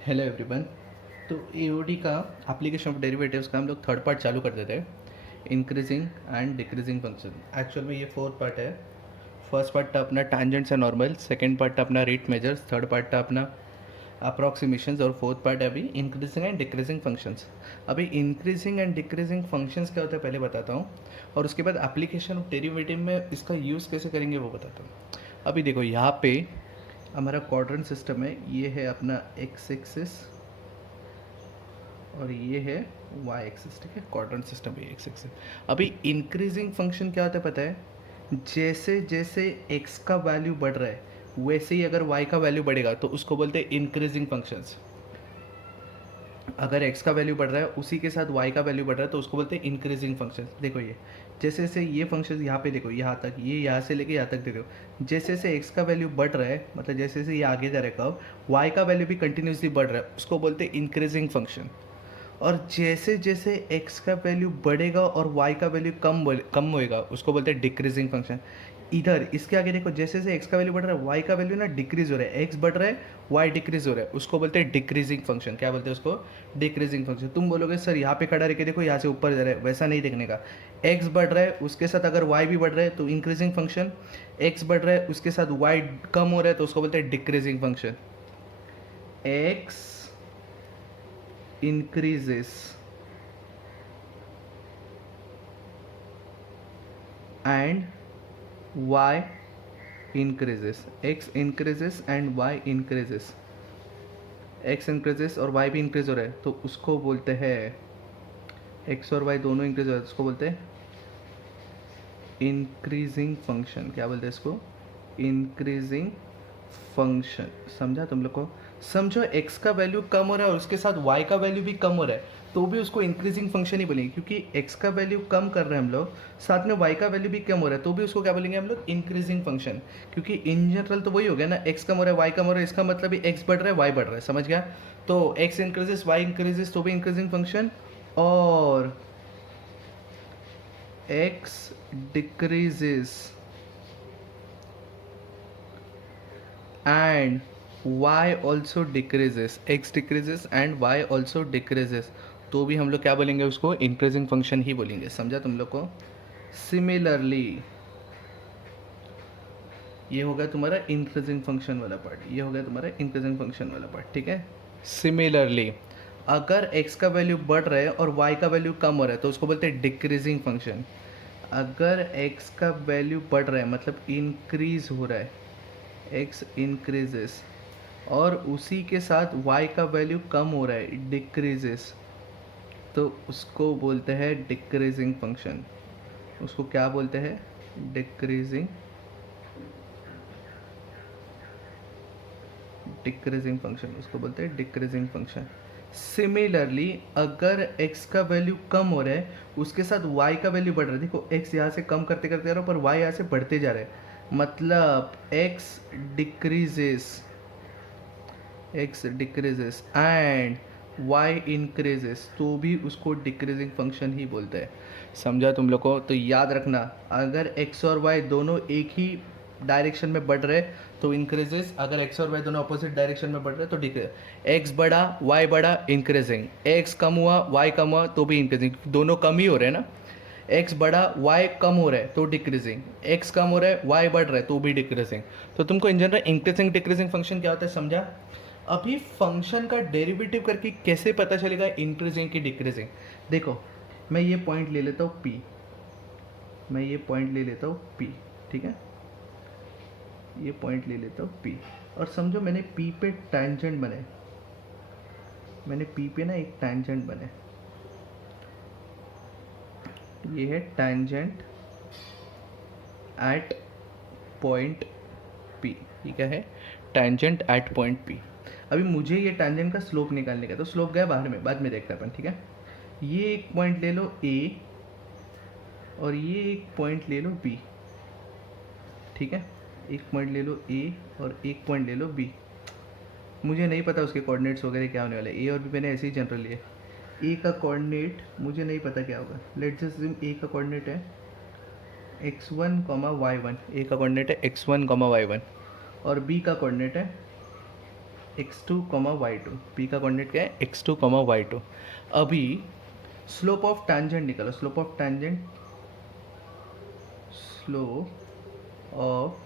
Hello everyone. तो AOD का application of derivatives का हम लोग थर्ड पार्ट चालू कर देते हैं, increasing and decreasing function. Actual में ये फोर्थ पार्ट है। फर्स्ट पार्ट था अपना tangents and normal, second part था अपना रेट मेजर्स, थर्ड पार्ट था अपना अप्रॉक्सीमेशंस और फोर्थ पार्ट है अभी इंक्रीजिंग एंड डिक्रीजिंग फंक्शंस। अभी इंक्रीजिंग एंड डिक्रीजिंग फंक्शंस क्या होता है पहले बताता हूँ, और उसके बाद एप्लीकेशन ऑफ डेरिवेटिव में इसका यूज़ कैसे करेंगे वो बताता हूँ। अभी देखो यहाँ पे हमारा क्वाड्रेंट सिस्टम है, ये है अपना एक्स एक्सिस और ये है वाई एक्सिस। ठीक है, क्वाड्रेंट सिस्टम है एक्स एक्सिस। अभी इंक्रीजिंग फंक्शन क्या होता है पता है, जैसे जैसे एक्स का वैल्यू बढ़ रहा है वैसे ही अगर वाई का वैल्यू बढ़ेगा तो उसको बोलते हैं इंक्रीजिंग फंक्शंस। अगर एक्स का वैल्यू बढ़ रहा है उसी के साथ वाई का वैल्यू बढ़ रहा है तो उसको बोलते हैं इंक्रीजिंग फंक्शन। देखो ये जैसे जैसे ये फंक्शन यहाँ पे देखो, यहाँ तक, ये यहाँ से लेके यहाँ तक देखो, जैसे जैसे एक्स का वैल्यू बढ़ रहा है मतलब जैसे जैसे ये आगे जा रहा है कर्व, वाई का वैल्यू भी कंटिन्यूसली बढ़ रहा है, उसको बोलते हैं इंक्रीजिंग फंक्शन। और जैसे जैसे x का वैल्यू बढ़ेगा और y का वैल्यू कम होएगा उसको बोलते हैं डिक्रीजिंग फंक्शन। इधर इसके आगे देखो, जैसे जैसे x का वैल्यू बढ़ रहा है y का वैल्यू ना डिक्रीज हो रहा है, x बढ़ रहा है y डिक्रीज हो रहा है, उसको बोलते हैं डिक्रीजिंग फंक्शन। क्या बोलते हैं उसको? Decreasing function. तुम बोलोगे सर यहाँ पे खड़ा रह के देखो यहाँ से ऊपर जा रहा है, वैसा नहीं देखने का। x बढ़ रहा है उसके साथ अगर y भी बढ़ रहा है तो इंक्रीजिंग फंक्शन, x बढ़ रहा है उसके साथ y कम हो रहा है तो उसको बोलते हैं decreasing function. x increases and y increases, x increases and y increases, x increases और y भी increase हो रहा है तो उसको बोलते हैं, x और y दोनों increase हो रहा है तो उसको बोलते हैं इंक्रीजिंग फंक्शन। क्या बोलते हैं इसको? Increasing function. समझा तुम लोग को? समझो x का वैल्यू कम हो रहा है और उसके साथ y का वैल्यू भी कम हो रहा है तो भी उसको इंक्रीजिंग फंक्शन ही बोलेंगे, क्योंकि x का वैल्यू कम कर रहे हैं हम लोग, साथ में y का वैल्यू भी कम हो रहा है तो भी उसको क्या बोलेंगे हम लोग? Increasing function. क्योंकि इन जनरल तो वही हो गया ना, x कम हो रहा है y कम हो रहा है, इसका मतलब ही x बढ़ रहा है y बढ़ रहा है। समझ गया? तो x इंक्रीजेस y इंक्रीजेस तो भी इंक्रीजिंग फंक्शन, और x decreases and y also decreases, x decreases and y also decreases तो भी हम लोग क्या बोलेंगे? उसको इंक्रीजिंग फंक्शन ही बोलेंगे। समझा तुम लोग को? सिमिलरली ये हो गया तुम्हारा इंक्रीजिंग फंक्शन वाला पार्ट, ये हो गया तुम्हारा इंक्रीजिंग फंक्शन वाला पार्ट। ठीक है, सिमिलरली अगर x का वैल्यू बढ़ रहा है और y का वैल्यू कम हो रहा है तो उसको बोलते हैं डिक्रीजिंग फंक्शन। अगर x का वैल्यू बढ़ रहा है मतलब इंक्रीज हो रहा है, x इंक्रीजेस, और उसी के साथ y का वैल्यू कम हो रहा है, डिक्रीजेस, तो उसको बोलते हैं डिक्रीजिंग फंक्शन। उसको क्या बोलते हैं? डिक्रीजिंग डिक्रीजिंग फंक्शन, उसको बोलते हैं डिक्रीजिंग फंक्शन। सिमिलरली अगर x का वैल्यू कम हो रहा है उसके साथ y का वैल्यू बढ़ रहा है, देखो x यहाँ से कम करते करते आ रहा है पर y यहाँ से बढ़ते जा रहा है, मतलब x decreases, x decreases and y increases तो भी उसको डिक्रीजिंग फंक्शन ही बोलते हैं। समझा तुम लोग को? तो याद रखना, अगर x और y दोनों एक ही डायरेक्शन में बढ़ रहे तो इंक्रीजेस, अगर x और y दोनों अपोजिट डायरेक्शन में बढ़ रहे तो डिक्रीज। x बढ़ा y बढ़ा इंक्रीजिंग, x कम हुआ y कम हुआ तो भी इंक्रीजिंग, दोनों कम ही हो रहे हैं ना। x बढ़ा y कम हो रहा है तो डिक्रीजिंग, x कम हो रहा है y बढ़ रहा है तो भी डिक्रीजिंग। तो तुमको in general increasing decreasing function क्या होता है समझा? अभी फंक्शन का डेरिवेटिव करके कैसे पता चलेगा इंक्रीजिंग की डिक्रीजिंग? देखो मैं ये पॉइंट ले लेता हूँ p, मैं ये पॉइंट ले लेता हूँ p, ठीक है, ये पॉइंट ले लेता हूँ p, और समझो मैंने p पे टैंजेंट बनाए, मैंने p पे ना एक टैंजेंट बनाए, ये है टैंजेंट एट पॉइंट p। ये क्या है? Tangent at point p। अभी मुझे ये टैंजेंट का स्लोप निकालने का, तो स्लोप गया बाहर में, बाद में देखते हैं अपन। ठीक है, ये एक पॉइंट ले लो a और ये एक पॉइंट ले लो b। ठीक है, एक पॉइंट ले लो a और एक पॉइंट ले लो b। मुझे नहीं पता उसके कोऑर्डिनेट्स वगैरह क्या होने वाले, a और b मैंने ऐसे ही जनरल लिए। a का कोऑर्डिनेट मुझे नहीं पता क्या होगा, लेट्स अज्यूम a का कोऑर्डिनेट है x1, y1, a का कोऑर्डिनेट है x1, y1, और b का कोऑर्डिनेट है x2 कॉमा y2, p का कोऑर्डिनेट क्या है x2 कॉमा y2। अभी स्लोप ऑफ टैंजेंट निकालो, slope of tangent, slope of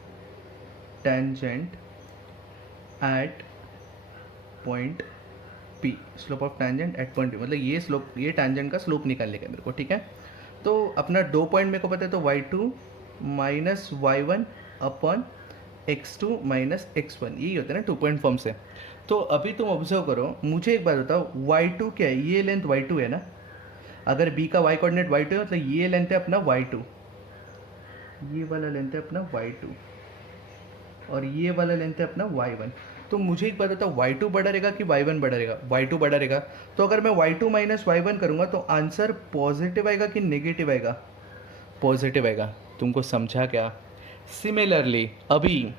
tangent at point P, slope of tangent at point P, मतलब ये स्लोप, ये टैंजेंट का स्लोप निकालने का मेरे को, ठीक है। तो अपना 2 पॉइंट मेरे को पता है, तो y2 minus y1 upon x2 minus x1, यही होता है ना 2 पॉइंट फॉर्म से। तो अभी तुम ऑब्जर्व करो, मुझे एक बात बताओ, y2 क्या है, ये लेंथ y2 है ना, अगर b का y कोऑर्डिनेट y2 है मतलब ये लेंथ है अपना y2, ये वाला लेंथ है अपना y2, और ये वाला लेंथ है अपना y1। तो मुझे एक बात बताओ, y2 बड़ा रहेगा कि y1 बड़ा रहेगा, y2 बड़ा रहेगा। तो अगर मैं y2 माइनस y1 करूँगा तो आंसर पॉजिटिव आएगा कि नेगेटिव आएगा, पॉजिटिव आएगा। तुमको समझा क्या? सिमिलरली अभी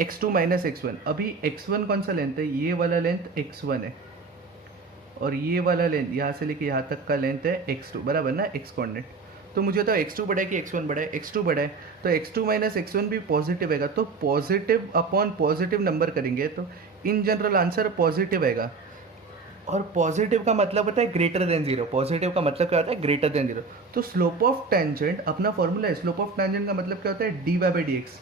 x2 माइनस x1, अभी x1 कौन सा लेंथ है, ये वाला लेंथ x1 है, और ये वाला लेंथ यहाँ से लेके यहाँ तक का लेंथ है x2, बराबर ना, x कोऑर्डिनेट। तो मुझे तो x2 बड़ा है कि x1 बड़ा है, x2 बड़ा है, तो x2 माइनस x1 भी पॉजिटिव आएगा। तो पॉजिटिव अपॉन पॉजिटिव नंबर करेंगे तो इन जनरल आंसर पॉजिटिव आएगा। और पॉजिटिव का मतलब होता है ग्रेटर देन जीरो, पॉजिटिव का मतलब क्या होता है, ग्रेटर देन जीरो। तो स्लोप ऑफ टेंजेंट अपना फॉर्मूला है, स्लोप ऑफ टेंजेंट का मतलब क्या होता है, D Y by D x.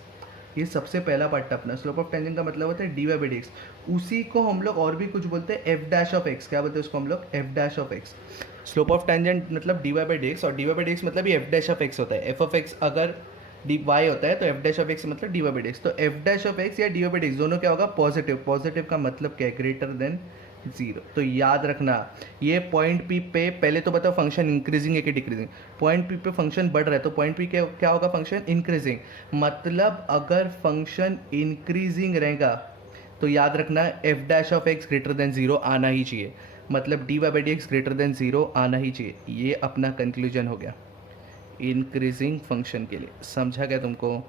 ये सबसे पहला पार्ट अपना, स्लोप ऑफ टेंजेंट का मतलब होता है D Y by D x. उसी को हम लोग और भी कुछ बोलते हैं, एफ डैश ऑफ एक्स। क्या बोलते हैं उसको हम लोग, F dash of X. Slope of tangent मतलब D Y by D X, और D Y by D X मतलब ये एफ डैश ऑफ एक्स होता है। एफ ऑफ एक्स अगर डी वाई होता है तो एफ डैश ऑफ एक्स मतलब D Y by D x. तो एफ डैश ऑफ एक्स या D Y by D X दोनों क्या होगा, पॉजिटिव। पॉजिटिव का मतलब क्या है, ग्रेटर देन जीरो। तो याद रखना, ये पॉइंट पी पे पहले तो बताओ फंक्शन इंक्रीजिंग है कि डिक्रीजिंग। पॉइंट पी पे फंक्शन बढ़ रहा है तो पॉइंट पी क्या होगा, फंक्शन इंक्रीजिंग। मतलब अगर फंक्शन इंक्रीजिंग रहेगा तो याद रखना f dash of x greater than zero आना ही चाहिए, मतलब D Y by D x greater than zero आना ही चाहिए। ये अपना कंक्लूजन हो गया इंक्रीजिंग फंक्शन के लिए। समझा क्या तुमको?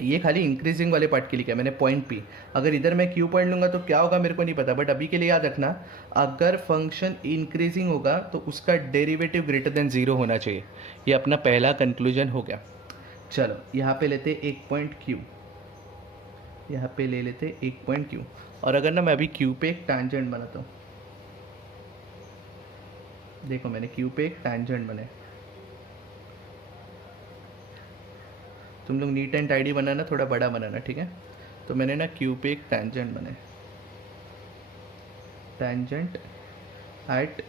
ये खाली इंक्रीजिंग वाले पार्ट के लिए क्या, मैंने पॉइंट पी, अगर इधर मैं क्यू पॉइंट लूँगा तो क्या होगा मेरे को नहीं पता, बट अभी के लिए याद रखना अगर फंक्शन इंक्रीजिंग होगा तो उसका डेरिवेटिव ग्रेटर देन जीरो होना चाहिए। ये अपना पहला कंक्लूजन हो गया। चलो यहाँ पे लेते एक पॉइंट क्यू, यहाँ पे ले लेते एक पॉइंट क्यू, और अगर ना मैं अभी क्यू पे एक टैंजेंट बनाता हूँ, देखो मैंने क्यू पे एक टैंजेंट बनाया। तुम लोग नीट एंड टाइडी बनाना, थोड़ा बड़ा बनाना, ठीक है। तो मैंने ना क्यू पे एक टैंजेंट बनाया, टैंजेंट एट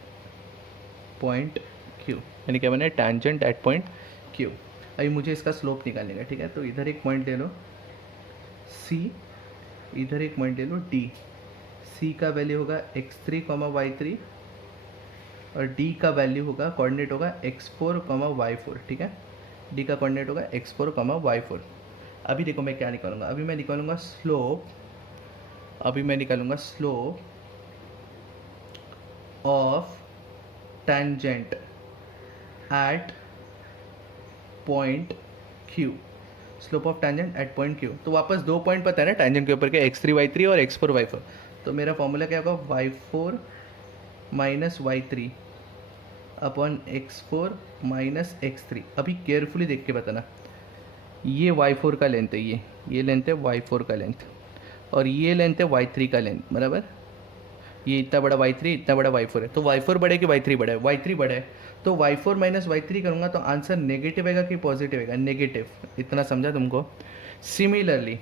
पॉइंट क्यू। मैंने क्या बनाया, टैंजेंट एट पॉइंट क्यू। अभी मुझे इसका स्लोप निकालने का, ठीक है। तो इधर एक पॉइंट ले लो C, इधर एक पॉइंट ले लो D। C का वैल्यू होगा x3 y3, और D का वैल्यू होगा, कोऑर्डिनेट होगा x4 y4, ठीक है। D का कोऑर्डिनेट होगा x4 y4। अभी देखो मैं क्या निकालूंगा, अभी मैं निकालूंगा स्लोप, अभी मैं निकालूंगा slope of tangent at point Q, slope of tangent at point Q। तो वापस दो पॉइंट पता है ना टेंजेंट के ऊपर के, x3 y3 और x4 y4। तो मेरा फॉर्मूला क्या होगा, y4 minus y3 upon x4 minus x3। अभी केयरफुली देख के बताना, ये y4 का लेंथ है, ये लेंथ है y4 का लेंथ, और ये लेंथ है y3 का लेंथ, बराबर। ये इतना बड़ा y3, इतना बड़ा y4 है, तो y4 बड़ा है कि y3 बड़ा है, y3 बड़ा है। तो y4 माइनस y3 करूँगा तो आंसर नेगेटिव आएगा कि पॉजिटिव आएगा, नेगेटिव। इतना समझा तुमको? सिमिलरली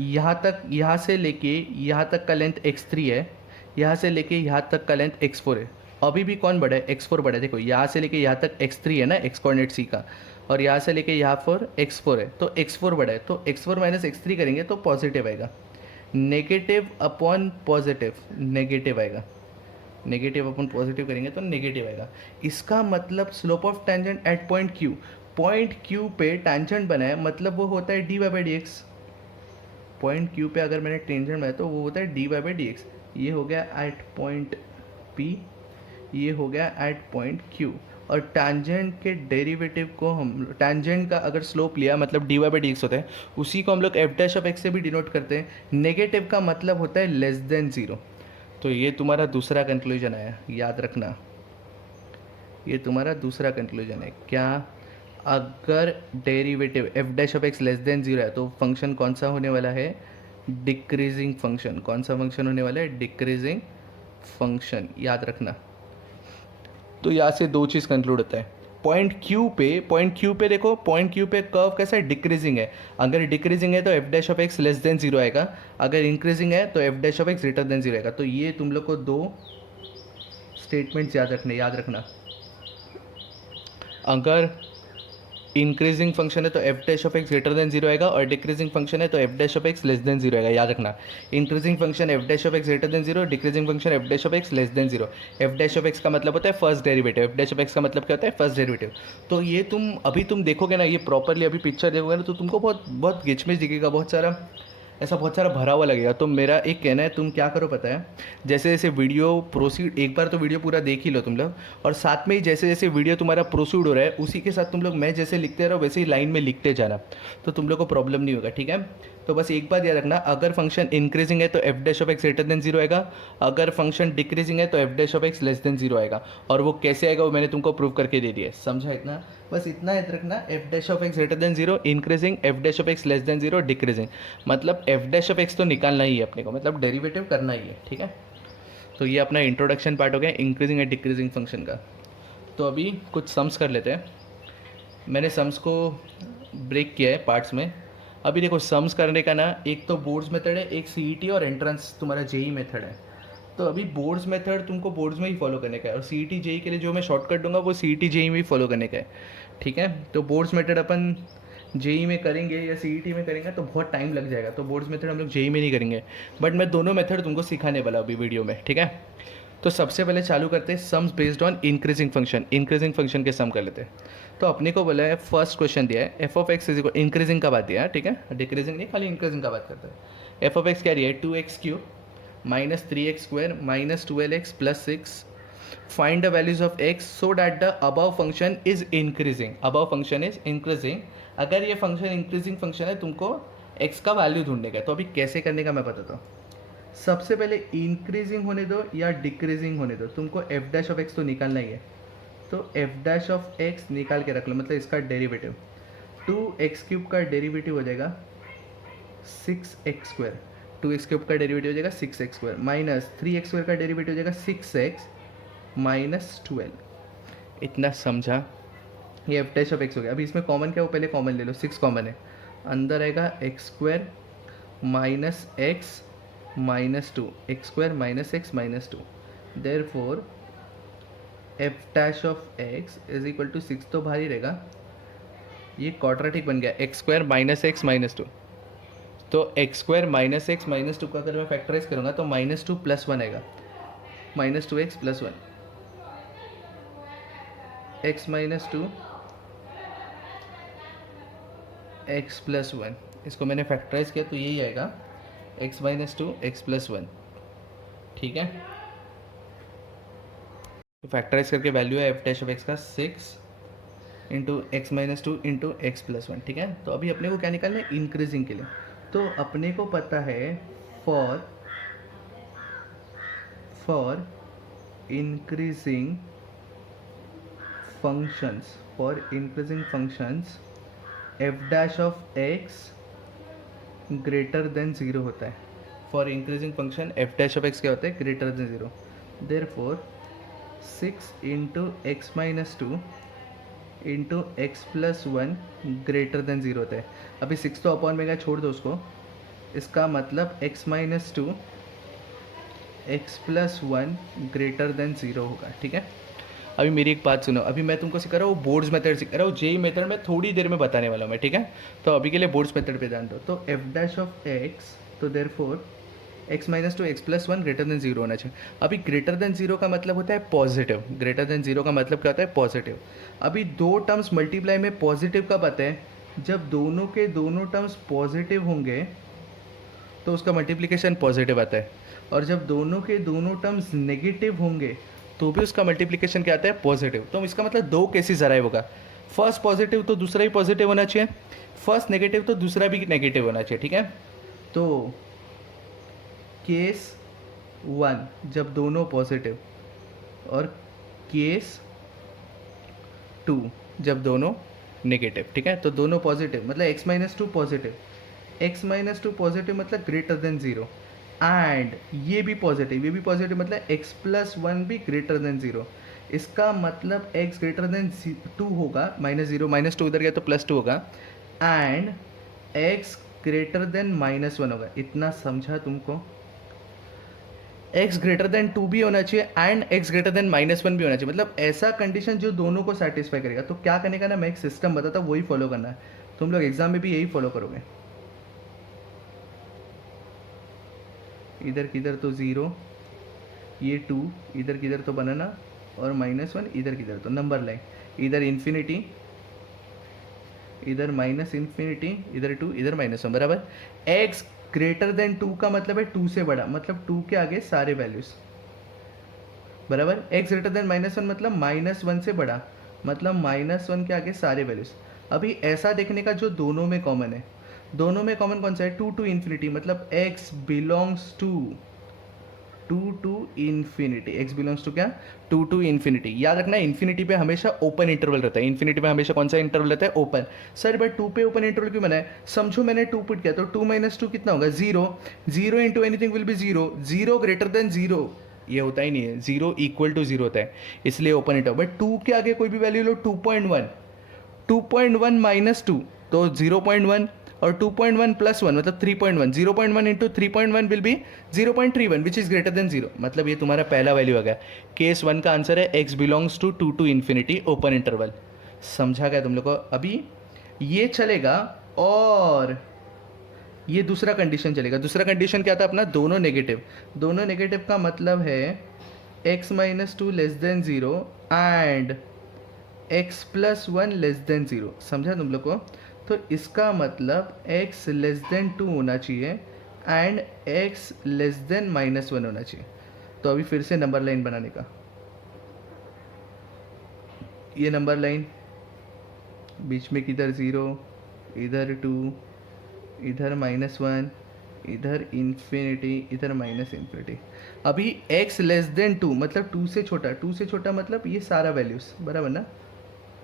यहाँ तक, यहाँ से लेके यहाँ तक का लेंथ x3 है, यहाँ से लेके यहाँ तक का लेंथ x4 है। अभी भी कौन बड़ा है, x4 बड़ा है। देखो यहाँ से लेके यहाँ तक x3 है ना, x कोऑर्डिनेट C का, और यहाँ से लेके यहाँ पर x4 है, तो x4 बड़ा है। तो x4 माइनस x3 करेंगे तो पॉजिटिव आएगा, नेगेटिव अपॉन पॉजिटिव नेगेटिव आएगा, नेगेटिव अपॉन पॉजिटिव करेंगे तो नेगेटिव आएगा। इसका मतलब slope of tangent at point Q, point Q पे टेंजेंट बनाया मतलब वो होता है D Y by D x. Point Q पे अगर मैंने टेंजेंट बनाया तो वो होता है D Y by D x. ये हो गया एट पॉइंट P, ये हो गया एट पॉइंट Q। और टैंजेंट के डेरिवेटिव को हम, टैंजेंट का अगर स्लोप लिया मतलब D Y by D x होता है, उसी को हम लोग एफ डैश ऑफ एक्स से भी डिनोट करते हैं। नेगेटिव का मतलब होता है लेस देन ज़ीरो। तो ये तुम्हारा दूसरा कंक्लूजन आया, याद रखना, ये तुम्हारा दूसरा कंक्लूजन है। क्या? अगर derivative F dash of x less than zero है तो फंक्शन कौन सा होने वाला है, डिक्रीजिंग फंक्शन। कौन सा फंक्शन होने वाला है? डिक्रीजिंग फंक्शन, याद रखना। तो यहाँ से दो चीज़ कंक्लूड होता है। पॉइंट क्यू पे देखो, पॉइंट क्यू पे कर्व कैसा है? डिक्रीजिंग है। अगर डिक्रीजिंग है तो F dash of x less than zero आएगा, अगर इंक्रीजिंग है तो F dash of x greater than zero आएगा। तो ये तुम लोग को दो स्टेटमेंट्स याद रखना। अगर इंक्रीजिंग फंक्शन है तो F dash of x greater than zero आएगा, और डिक्रीजिंग फंक्शन है तो F dash of x less than zero आएगा, याद रखना। Increasing function F dash of x greater than zero, decreasing function F dash of x less than zero. F dash of x का मतलब होता है first derivative, F dash of x का मतलब क्या होता है? First derivative. तो ये तुम देखोगे ना, ये प्रॉपरली अभी पिक्चर देखोगे ना, तो तुमको बहुत बहुत गिचमिच दिखेगा, बहुत सारा भरा हुआ लगेगा। तो मेरा एक कहना है, तुम क्या करो पता है, जैसे जैसे वीडियो प्रोसीड, एक बार तो वीडियो पूरा देख ही लो तुम लोग, और साथ में ही जैसे जैसे वीडियो तुम्हारा प्रोसीड हो रहा है उसी के साथ तुम लोग मैं जैसे लिखते रहो वैसे ही लाइन में लिखते जाना, तो तुम लोग को प्रॉब्लम नहीं होगा, ठीक है। तो बस एक बात याद रखना, अगर फंक्शन इंक्रीजिंग है तो F dash of x greater than zero आएगा, अगर फंक्शन डिक्रीजिंग है तो F dash of x less than zero आएगा। और वो कैसे आएगा वो मैंने तुमको प्रूव करके दे दिया है, समझा इतना? बस इतना याद रखना, f dash of x greater than zero increasing, F dash of x less than zero decreasing. मतलब एफ डैश ऑफ एक्स तो निकालना ही है अपने को, मतलब डेरिवेटिव करना ही है, ठीक है। तो ये अपना इंट्रोडक्शन पार्ट हो गया इंक्रीजिंग एंड डिक्रीजिंग फंक्शन का। तो अभी कुछ सम्स कर लेते हैं। मैंने सम्स को ब्रेक किया है पार्ट्स में। अभी देखो सम्स करने का ना, एक तो बोर्ड्स मेथड है, एक सीईटी और एंट्रेंस तुम्हारा जेई मेथड है। तो अभी बोर्ड्स मेथड तुमको बोर्ड्स में ही फॉलो करने का है, और सीईटी जेई के लिए जो मैं शॉर्टकट दूंगा वो सीईटी जेई में ही फॉलो करने का है, ठीक है। तो बोर्ड्स मेथड अपन जेई में करेंगे या सीईटी में करेंगे तो बहुत टाइम लग जाएगा, तो बोर्ड्स मेथड हम लोग जेई में नहीं करेंगे, बट मैं दोनों मेथड तुमको सिखाने वाला अभी वीडियो में, ठीक है। तो सबसे पहले चालू करते हैं sums based on increasing function. Increasing function के सम कर लेते हैं। तो अपने को बोला है, फर्स्ट क्वेश्चन दिया है F of x is equal, increasing का बात दिया है, ठीक है, डिक्रीजिंग नहीं, खाली इंक्रीजिंग का बात करते हैं। एफ ऑफ एक्स क्या दिया है? 2x³ minus 3x² minus 12x plus 6, find the values of x so that the above function is increasing. Above function is increasing, अगर ये फंक्शन इंक्रीजिंग फंक्शन है तुमको x का वैल्यू ढूंढने का है। तो अभी कैसे करने का मैं बताता हूँ। सबसे पहले इंक्रीजिंग होने दो या डिक्रीजिंग होने दो, तुमको एफ डैश ऑफ एक्स तो निकालना ही है। तो एफ डैश ऑफ एक्स निकाल के रख लो, मतलब इसका डेरिवेटिव 2x³ का डेरिवेटिव हो जाएगा 6x², 2x³ का डेरिवेटिव हो जाएगा 6x² माइनस 3x² का डेरिवेटिव हो जाएगा 6x माइनस 12। इतना समझा? ये एफ डैश ऑफ एक्स हो गया। अभी इसमें कॉमन क्या है वो पहले कॉमन ले लो, 6 कॉमन है, अंदर आएगा x² minus x minus 2, x² minus x minus 2, therefore F dash of x is equal to 6 तो बाहर ही रहेगा, ये क्वाड्रेटिक बन गया, x² माइनस एक्स माइनस 2। तो x² माइनस एक्स माइनस 2 का अगर मैं फैक्टराइज करूँगा तो -2 + 1 आएगा, -2x + 1, x माइनस 2 x + 1, इसको मैंने फैक्टराइज किया तो यही आएगा x माइनस 2 x + 1, ठीक है। तो फैक्टराइज करके वैल्यू है एफ डैश ऑफ एक्स का 6 into x minus 2 into x + 1, ठीक है। तो अभी अपने को क्या निकालना है? इंक्रीजिंग के लिए। तो अपने को पता है for increasing functions F dash of x greater than 0 होता है। For increasing function F dash of x क्या होता है? Greater than 0। Therefore 6 into x minus 2 into x + 1 greater than 0 होता है। अभी 6 तो अपॉन में गया, छोड़ दो उसको, इसका मतलब x minus 2 x + 1 greater than 0 होगा, ठीक है। अभी मेरी एक बात सुनो, अभी मैं तुमको सिखा रहा हूँ बोर्ड्स मेथड सिखा रहा हूँ, जेई मेथड में थोड़ी देर में बताने वाला हूँ मैं, ठीक है। तो अभी के लिए बोर्ड्स मेथड पे ध्यान दो। तो एफ डैश ऑफ एक्स, तो therefore x minus 2 x + 1 greater than 0 होना चाहिए। अभी ग्रेटर देन 0 का मतलब होता है पॉजिटिव, ग्रेटर देन 0 का मतलब क्या होता है? पॉजिटिव। अभी दो टर्म्स मल्टीप्लाई में पॉजिटिव कब आता है? जब दोनों के दोनों टर्म्स पॉजिटिव होंगे तो उसका मल्टीप्लिकेशन पॉजिटिव आता है, और जब दोनों के दोनों टर्म्स नेगेटिव होंगे तो भी उसका मल्टीप्लिकेशन क्या आता है? पॉजिटिव। तो इसका मतलब दो केसेस अराइव होगा, फर्स्ट पॉजिटिव तो दूसरा भी पॉजिटिव होना चाहिए, फर्स्ट नेगेटिव तो दूसरा भी नेगेटिव होना चाहिए, ठीक है। तो केस 1 जब दोनों पॉजिटिव, और केस 2 जब दोनों नेगेटिव, ठीक है। तो दोनों पॉजिटिव मतलब x minus 2 positive, x minus to positive मतलब ग्रेटर देन ज़ीरो, एंड ये भी पॉजिटिव मतलब x प्लस वन भी ग्रेटर देन ज़ीरो। इसका मतलब x ग्रेटर देन टू होगा, माइनस ज़ीरो माइनस टू इधर गया तो प्लस टू होगा, and x greater than minus one होगा। इतना समझा तुमको? x ग्रेटर देन टू भी होना चाहिए and x greater than minus one भी होना चाहिए, मतलब ऐसा कंडीशन जो दोनों को सेटिस्फाई करेगा। तो क्या करने का ना, मैं एक सिस्टम बताता हूँ, वही फॉलो करना है। तुम लोग एग्जाम में भी यही फॉलो करोगे। इधर किधर तो ज़ीरो, ये टू इधर किधर तो बनाना, और माइनस वन इधर किधर तो नंबर लाइन, इधर इन्फिनिटी इधर माइनस इन्फिनिटी, इधर टू इधर माइनस वन, बराबर। x ग्रेटर देन टू का मतलब है टू से बड़ा, मतलब टू के आगे सारे वैल्यूज, बराबर। x greater than minus one मतलब माइनस वन से बड़ा, मतलब माइनस वन के आगे सारे वैल्यूज। अभी ऐसा देखने का जो दोनों में कॉमन है, दोनों में कॉमन कौन सा है? टू टू इन्फिनिटी, मतलब x belongs to to infinity. x belongs to क्या? To infinity. याद रखना इन्फिनिटी पे हमेशा ओपन इंटरवल रहता है, इन्फिनिटी पे हमेशा कौन सा इंटरवल रहता है? ओपन। सर बट टू पे ओपन इंटरवल क्यों बनाया? समझो मैंने टू पुट किया तो टू माइनस टू कितना होगा? Zero. Zero into anything will be zero, zero greater than zero ये होता ही नहीं है, जीरो इक्वल टू जीरो होता है, इसलिए ओपन इंटरवल। बट टू के आगे कोई भी वैल्यू लो, 2.1, 2.1 माइनस टू तो 0.1, और 2.1 प्लस वन मतलब 3.1, 0.1 into 3.1 will be 0.31 which is greater than zero, मतलब ये तुम्हारा पहला वैल्यू आ गया। केस वन का आंसर है x belongs to to infinity open interval. समझा गया तुम लोग को? अभी ये चलेगा, और ये दूसरा कंडीशन चलेगा। दूसरा कंडीशन क्या था अपना? दोनों नेगेटिव। दोनों नेगेटिव का मतलब है x minus to less than zero and x plus one less than zero. समझा तुम लोग को? तो इसका मतलब x लेस देन टू होना चाहिए and x less than minus one होना चाहिए। तो अभी फिर से नंबर लाइन बनाने का, ये नंबर लाइन बीच में किधर ज़ीरो, इधर टू, इधर माइनस वन, इधर इन्फिनिटी, इधर माइनस इन्फिनिटी। अभी x लेस देन टू मतलब टू से छोटा, टू से छोटा मतलब ये सारा वैल्यूज़, बराबर ना?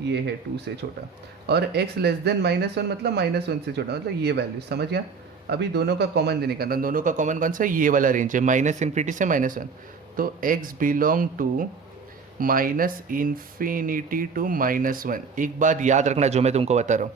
ये है टू से छोटा, और x less than minus one मतलब माइनस वन से छोटा, मतलब ये वैल्यू। समझ गया? अभी दोनों का कॉमन देने का ना, दोनों का कॉमन कौन सा है? ये वाला रेंज है, माइनस इन्फिनिटी से माइनस वन। तो x belong to minus infinity to minus one. एक बात याद रखना जो मैं तुमको बता रहा हूँ,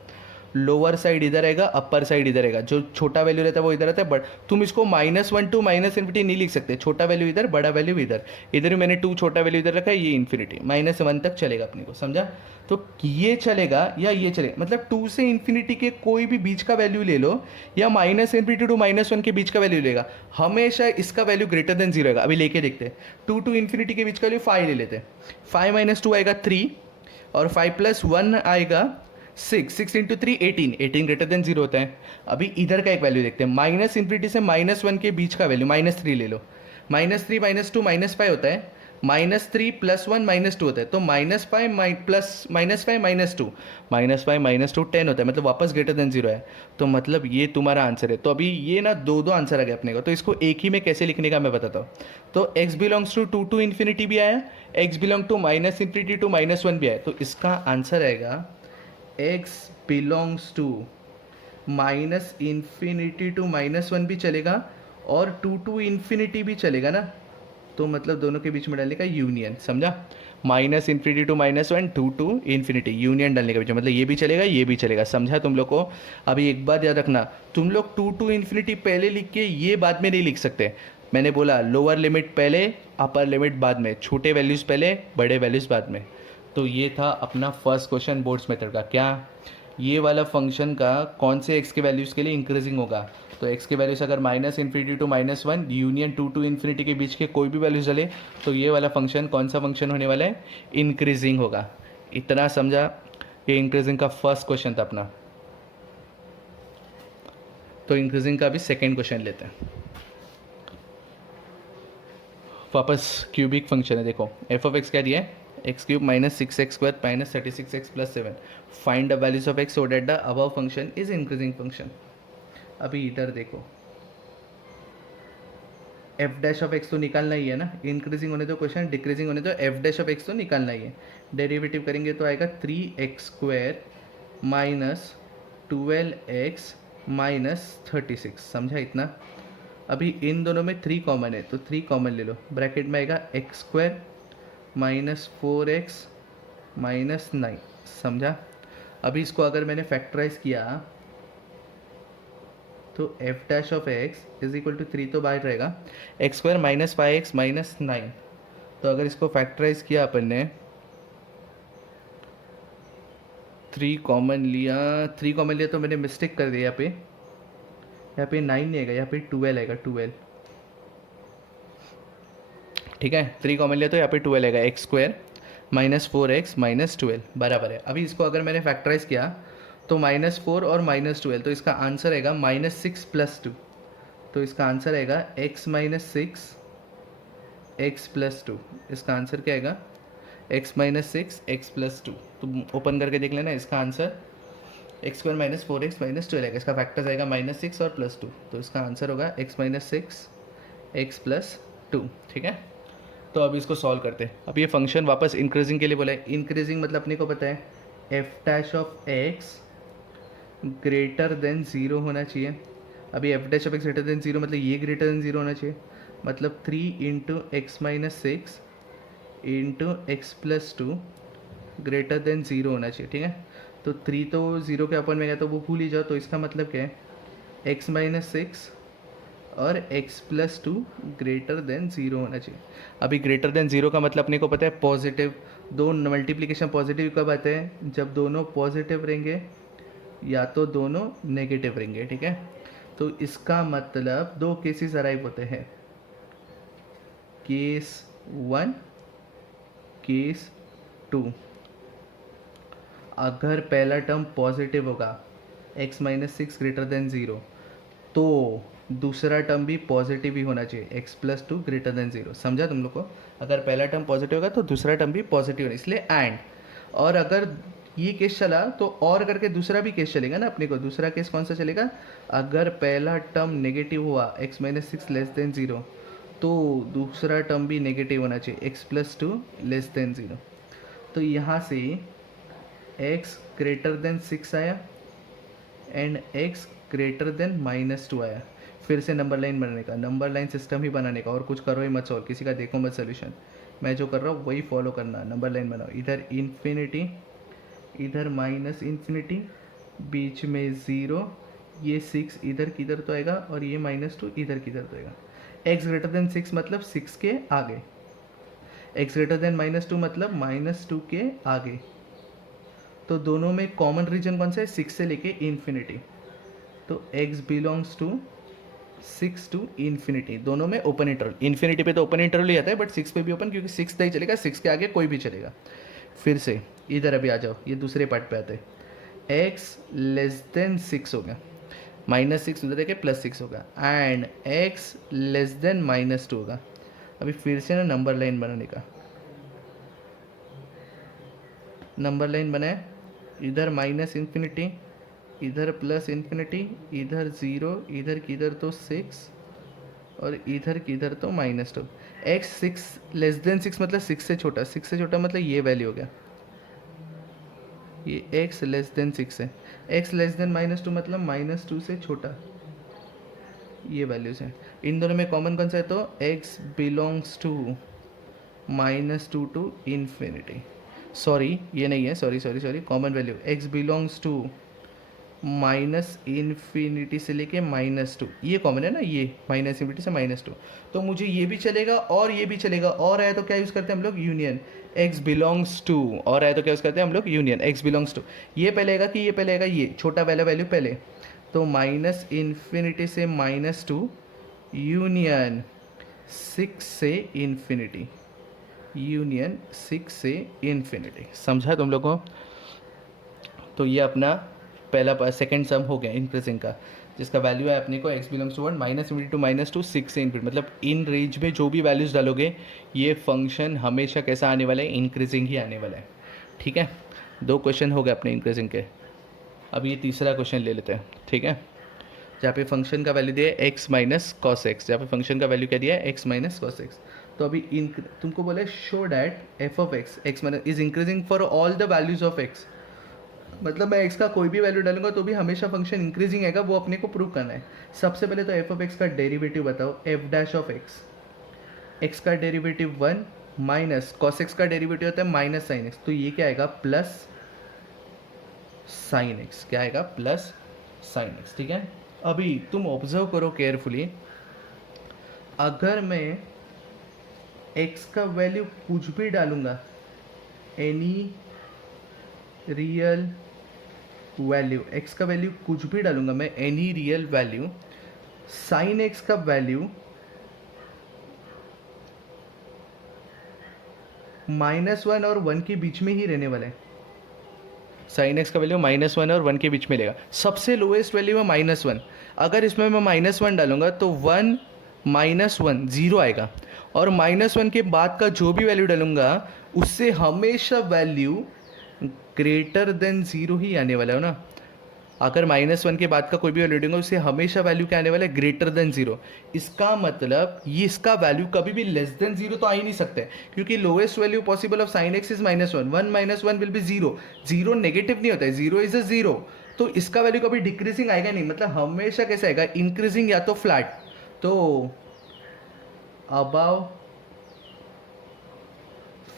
लोअर साइड इधर रहेगा, अपर साइड इधर रहेगा। जो छोटा वैल्यू रहता है वो इधर रहता है, बट तुम इसको minus one to minus infinity नहीं लिख सकते। छोटा वैल्यू इधर, बड़ा वैल्यू इधर। इधर मैंने टू छोटा वैल्यू इधर रखा है, ये इन्फिनिटी माइनस वन तक चलेगा अपने को। समझा? तो ये चलेगा या ये चलेगा, मतलब टू से इन्फिनिटी के कोई भी बीच का वैल्यू ले लो, या minus infinity to minus one के बीच का वैल्यू लेगा, हमेशा इसका वैल्यू ग्रेटर देन जीरो आएगा। अभी लेके देखते हैं। टू टू इन्फिनिटी के बीच का वैल्यू फाइव ले लेते हैं। फाइव माइनस टू आएगा थ्री, और फाइव प्लस वन आएगा six, six into three 18, 18 greater than zero होता है। अभी इधर का एक वैल्यू देखते हैं, माइनस इन्फिनिटी से माइनस वन के बीच का वैल्यू माइनस थ्री ले लो। Minus three minus two minus five होता है, minus three plus one minus two होता है, तो minus five plus minus five minus two, minus five minus to 10 होता है, मतलब वापस ग्रेटर देन जीरो है। तो मतलब ये तुम्हारा आंसर है। तो अभी ये ना दो दो आंसर आ गया अपने को, तो इसको एक ही में कैसे लिखने का मैं बताता हूँ। तो x belongs to to infinity भी आया, x belong to minus infinity to minus one भी आया, तो इसका आंसर आएगा x belongs to minus infinity to minus one भी चलेगा, और टू इन्फिनिटी भी चलेगा ना, तो मतलब दोनों के बीच में डालने का यूनियन। समझा? Minus infinity to minus one, two infinity, union डालने का बीच में, मतलब ये भी चलेगा ये भी चलेगा। समझा तुम लोग को? अभी एक बात याद रखना, तुम लोग टू इन्फिनिटी पहले लिख के ये बाद में नहीं लिख सकते। मैंने बोला लोअर लिमिट पहले, अपर लिमिट बाद में, छोटे वैल्यूज़ पहले, बड़े वैल्यूज़ बाद में। तो ये था अपना फर्स्ट क्वेश्चन बोर्ड्स मेथड का। क्या ये वाला फंक्शन का कौन से x के वैल्यूज़ के लिए इंक्रीजिंग होगा? तो x के वैल्यूज़ अगर minus infinity to minus one, union two infinity के बीच के कोई भी वैल्यूज चले, तो ये वाला फंक्शन कौन सा फंक्शन होने वाला है? इंक्रीजिंग होगा। इतना समझा? ये इंक्रीजिंग का फर्स्ट क्वेश्चन था अपना। तो इंक्रीजिंग का भी सेकेंड क्वेश्चन लेते हैं। वापस क्यूबिक फंक्शन है, देखो एफ ऑफ एक्स क्या दिया है? X cube minus six x square minus 36x plus seven. Find the values of x so that the above function is increasing function. अभी इधर देखो, एफ डैश ऑफ एक्स तो निकालना ही है ना, इंक्रीजिंग होने तो क्वेश्चन, डिक्रीजिंग होने तो एफ डैश ऑफ एक्स तो निकालना ही है। डेरिवेटिव करेंगे तो आएगा 3x स्क्वायर माइनस 12x -36, समझा इतना। अभी इन दोनों में 3 कॉमन है तो 3 कॉमन ले लो, ब्रैकेट में आएगा x² -4x -9, समझा। अभी इसको अगर मैंने फैक्टराइज किया तो f dash of x is equal to 3 तो बाहर रहेगा, x² -5x -9। तो अगर इसको फैक्टराइज किया अपन ने, 3 कॉमन लिया, 3 कॉमन लिया तो मैंने मिस्टेक कर दिया यहाँ पे 9 नहीं आएगा, यहाँ पे 12 आएगा, 12। ठीक है, 3 कॉमन लिया तो यहाँ पे 12 आएगा, x² -4x -12 बराबर है। अभी इसको अगर मैंने फैक्टराइज किया तो -4 और -12, तो इसका आंसर आएगा -6 + 2। तो इसका आंसर आएगा x -6 x + 2। इसका आंसर क्या आएगा, x -6 x + 2। तुम ओपन करके देख लेना, इसका आंसर x² -4x -12 आएगा, इसका फैक्टर्स आएगा -6 और +2। तो इसका आंसर होगा x -6 x + 2। ठीक है, तो अब इसको सॉल्व करते हैं। अब ये फंक्शन वापस इंक्रीजिंग के लिए बोला है। इंक्रीजिंग मतलब अपने को पता है f dash of x greater than 0 होना चाहिए। अभी f dash of x greater than 0 मतलब ये ग्रेटर देन 0 होना चाहिए, मतलब 3 × x -6 × x + 2 ग्रेटर देन 0 होना चाहिए। ठीक है, तो 3 तो 0 के अपन में गया तो वो भूल ही जाओ। तो इसका मतलब क्या है, x -6 और x + 2 ग्रेटर देन 0 होना चाहिए। अभी ग्रेटर देन 0 का मतलब अपने को पता है पॉजिटिव, दो मल्टीप्लिकेशन पॉजिटिव कब आते हैं, जब दोनों पॉजिटिव रहेंगे या तो दोनों नेगेटिव रहेंगे। ठीक है, तो इसका मतलब 2 केसेस अराइव होते हैं, केस 1 केस 2। अगर पहला टर्म पॉजिटिव होगा x -6 ग्रेटर देन 0, तो दूसरा टर्म भी पॉजिटिव ही होना चाहिए, x + 2 ग्रेटर देन 0। समझा तुम लोग को, अगर पहला टर्म पॉजिटिव होगा तो दूसरा टर्म भी पॉजिटिव होना, इसलिए एंड। और अगर ये केस चला तो और करके दूसरा भी केस चलेगा ना अपने को। दूसरा केस कौन सा चलेगा, अगर पहला टर्म नेगेटिव हुआ x -6 लेस देन 0, तो दूसरा टर्म भी नेगेटिव होना चाहिए, x + 2 लेस देन 0। तो यहाँ से x ग्रेटर देन 6 आया एंड x ग्रेटर देन -2 आया। फिर से नंबर लाइन बनाने का, नंबर लाइन सिस्टम ही बनाने का, और कुछ करो ही मत सॉल्व, किसी का देखो मत सोल्यूशन। मैं जो कर रहा हूँ वही फॉलो करना, नंबर लाइन बनाओ, इधर इन्फिनिटी इधर -∞, बीच में 0, ये 6 इधर किधर तो आएगा और ये -2 इधर किधर तो आएगा। x ग्रेटर देन 6 मतलब 6 के आगे, x ग्रेटर देन -2 मतलब -2 के आगे। तो दोनों में कॉमन रीजन कौन सा है, 6 से लेके इन्फिनिटी। तो x belongs to 6 to infinity, दोनों में ओपन इंटरवल। इन्फिनिटी पे तो ओपन इंटरवल ही आता है, बट 6 पे भी ओपन, क्योंकि 6 नहीं चलेगा, 6 के आगे कोई भी चलेगा। फिर से इधर अभी आ जाओ, ये दूसरे पार्ट पे आते हैं। x लेस देन 6 होगा, -6 उधर है +6 होगा, एंड x लेस देन -2 होगा। अभी फिर से ना नंबर लाइन बनाने का, नंबर लाइन बनाए, इधर -∞, इधर +∞, इधर 0, इधर किधर तो 6 और इधर किधर तो -2। x 6 लेस देन 6 मतलब 6 से छोटा, 6 से छोटा मतलब ये वैल्यू हो गया, ये x लेस देन 6 है। x लेस देन -2 मतलब -2 से छोटा, ये वैल्यूज हैं। इन दोनों में कॉमन कौन सा है, तो x बिलोंग्स टू -2 to इन्फिनिटी। सॉरी ये नहीं है, sorry common value x belongs to -∞ से लेके -2, ये कॉमन है ना, ये -∞ से -2। तो मुझे ये भी चलेगा और ये भी चलेगा, और आया तो क्या यूज़ करते हैं हम लोग, यूनियन। x बिलोंग्स टू, और आया तो क्या यूज़ करते हैं हम लोग, यूनियन। x बिलोंग्स टू, ये पहले आएगा कि ये पहले आएगा, ये छोटा वाला वैल्यू पहले, तो -∞ से -2 यूनियन 6 से इन्फिनिटी, यूनियन 6 से इन्फिनिटी। समझा तुम लोग को। तो ये अपना पहला सेकंड सम हो गया इंक्रीजिंग का, जिसका वैल्यू है अपने को x बिलोंग्स टू 1 -∞ to -2 6 से इन्फिनिटी। मतलब इन रेंज में जो भी वैल्यूज़ डालोगे ये फंक्शन हमेशा कैसा आने वाला है, इंक्रीजिंग ही आने वाला है। ठीक है, 2 क्वेश्चन हो गए अपने इंक्रीजिंग के। अब ये तीसरा क्वेश्चन ले लेते हैं। ठीक है, जहाँ पे फंक्शन का वैल्यू दिया है x - cos x, जहाँ पे फंक्शन का वैल्यू क्या दिया है, x - cos x। तो अभी तुमको बोला show that f of x is increasing for all the values of x। मतलब मैं x का कोई भी वैल्यू डालूंगा तो भी हमेशा फंक्शन इंक्रीजिंग आएगा, वो अपने को प्रूव करना है। सबसे पहले तो एफ ऑफ एक्स का डेरिवेटिव बताओ, F dash of x, x का डेरिवेटिव 1 माइनस कॉस एक्स का डेरिवेटिव होता है माइनस साइन एक्स, तो ये क्या आएगा प्लस साइन एक्स, क्या आएगा प्लस साइन एक्स, ठीक है। अभी तुम ऑब्जर्व करो केयरफुली, अगर मैं x का वैल्यू कुछ भी डालूंगा, एनी रियल वैल्यू, x का वैल्यू कुछ भी डालूंगा मैं, any real value, sine x का वैल्यू -1 और 1 के बीच में ही रहने वाला है। साइन एक्स का वैल्यू -1 और 1 के बीच में लेगा, सबसे लोएस्ट वैल्यू है -1। अगर इसमें मैं -1 डालूंगा तो 1 -1 0 आएगा, और -1 के बाद का जो भी वैल्यू डालूंगा उससे हमेशा वैल्यू ग्रेटर देन 0 ही आने वाला है ना। अगर -1 के बाद का कोई भी वैल्यू दूंगा उससे हमेशा वैल्यू क्या आने वाला है, ग्रेटर देन 0। इसका मतलब ये इसका वैल्यू कभी भी लेस देन 0 तो आ ही नहीं सकते, क्योंकि lowest value possible of sine x is -1, 1 - 1 will B 0, 0 negative नहीं होता है, 0 इज अ 0, तो इसका वैल्यू कभी डिक्रीजिंग आएगा नहीं, मतलब हमेशा कैसे आएगा, इंक्रीजिंग या तो फ्लैट। तो above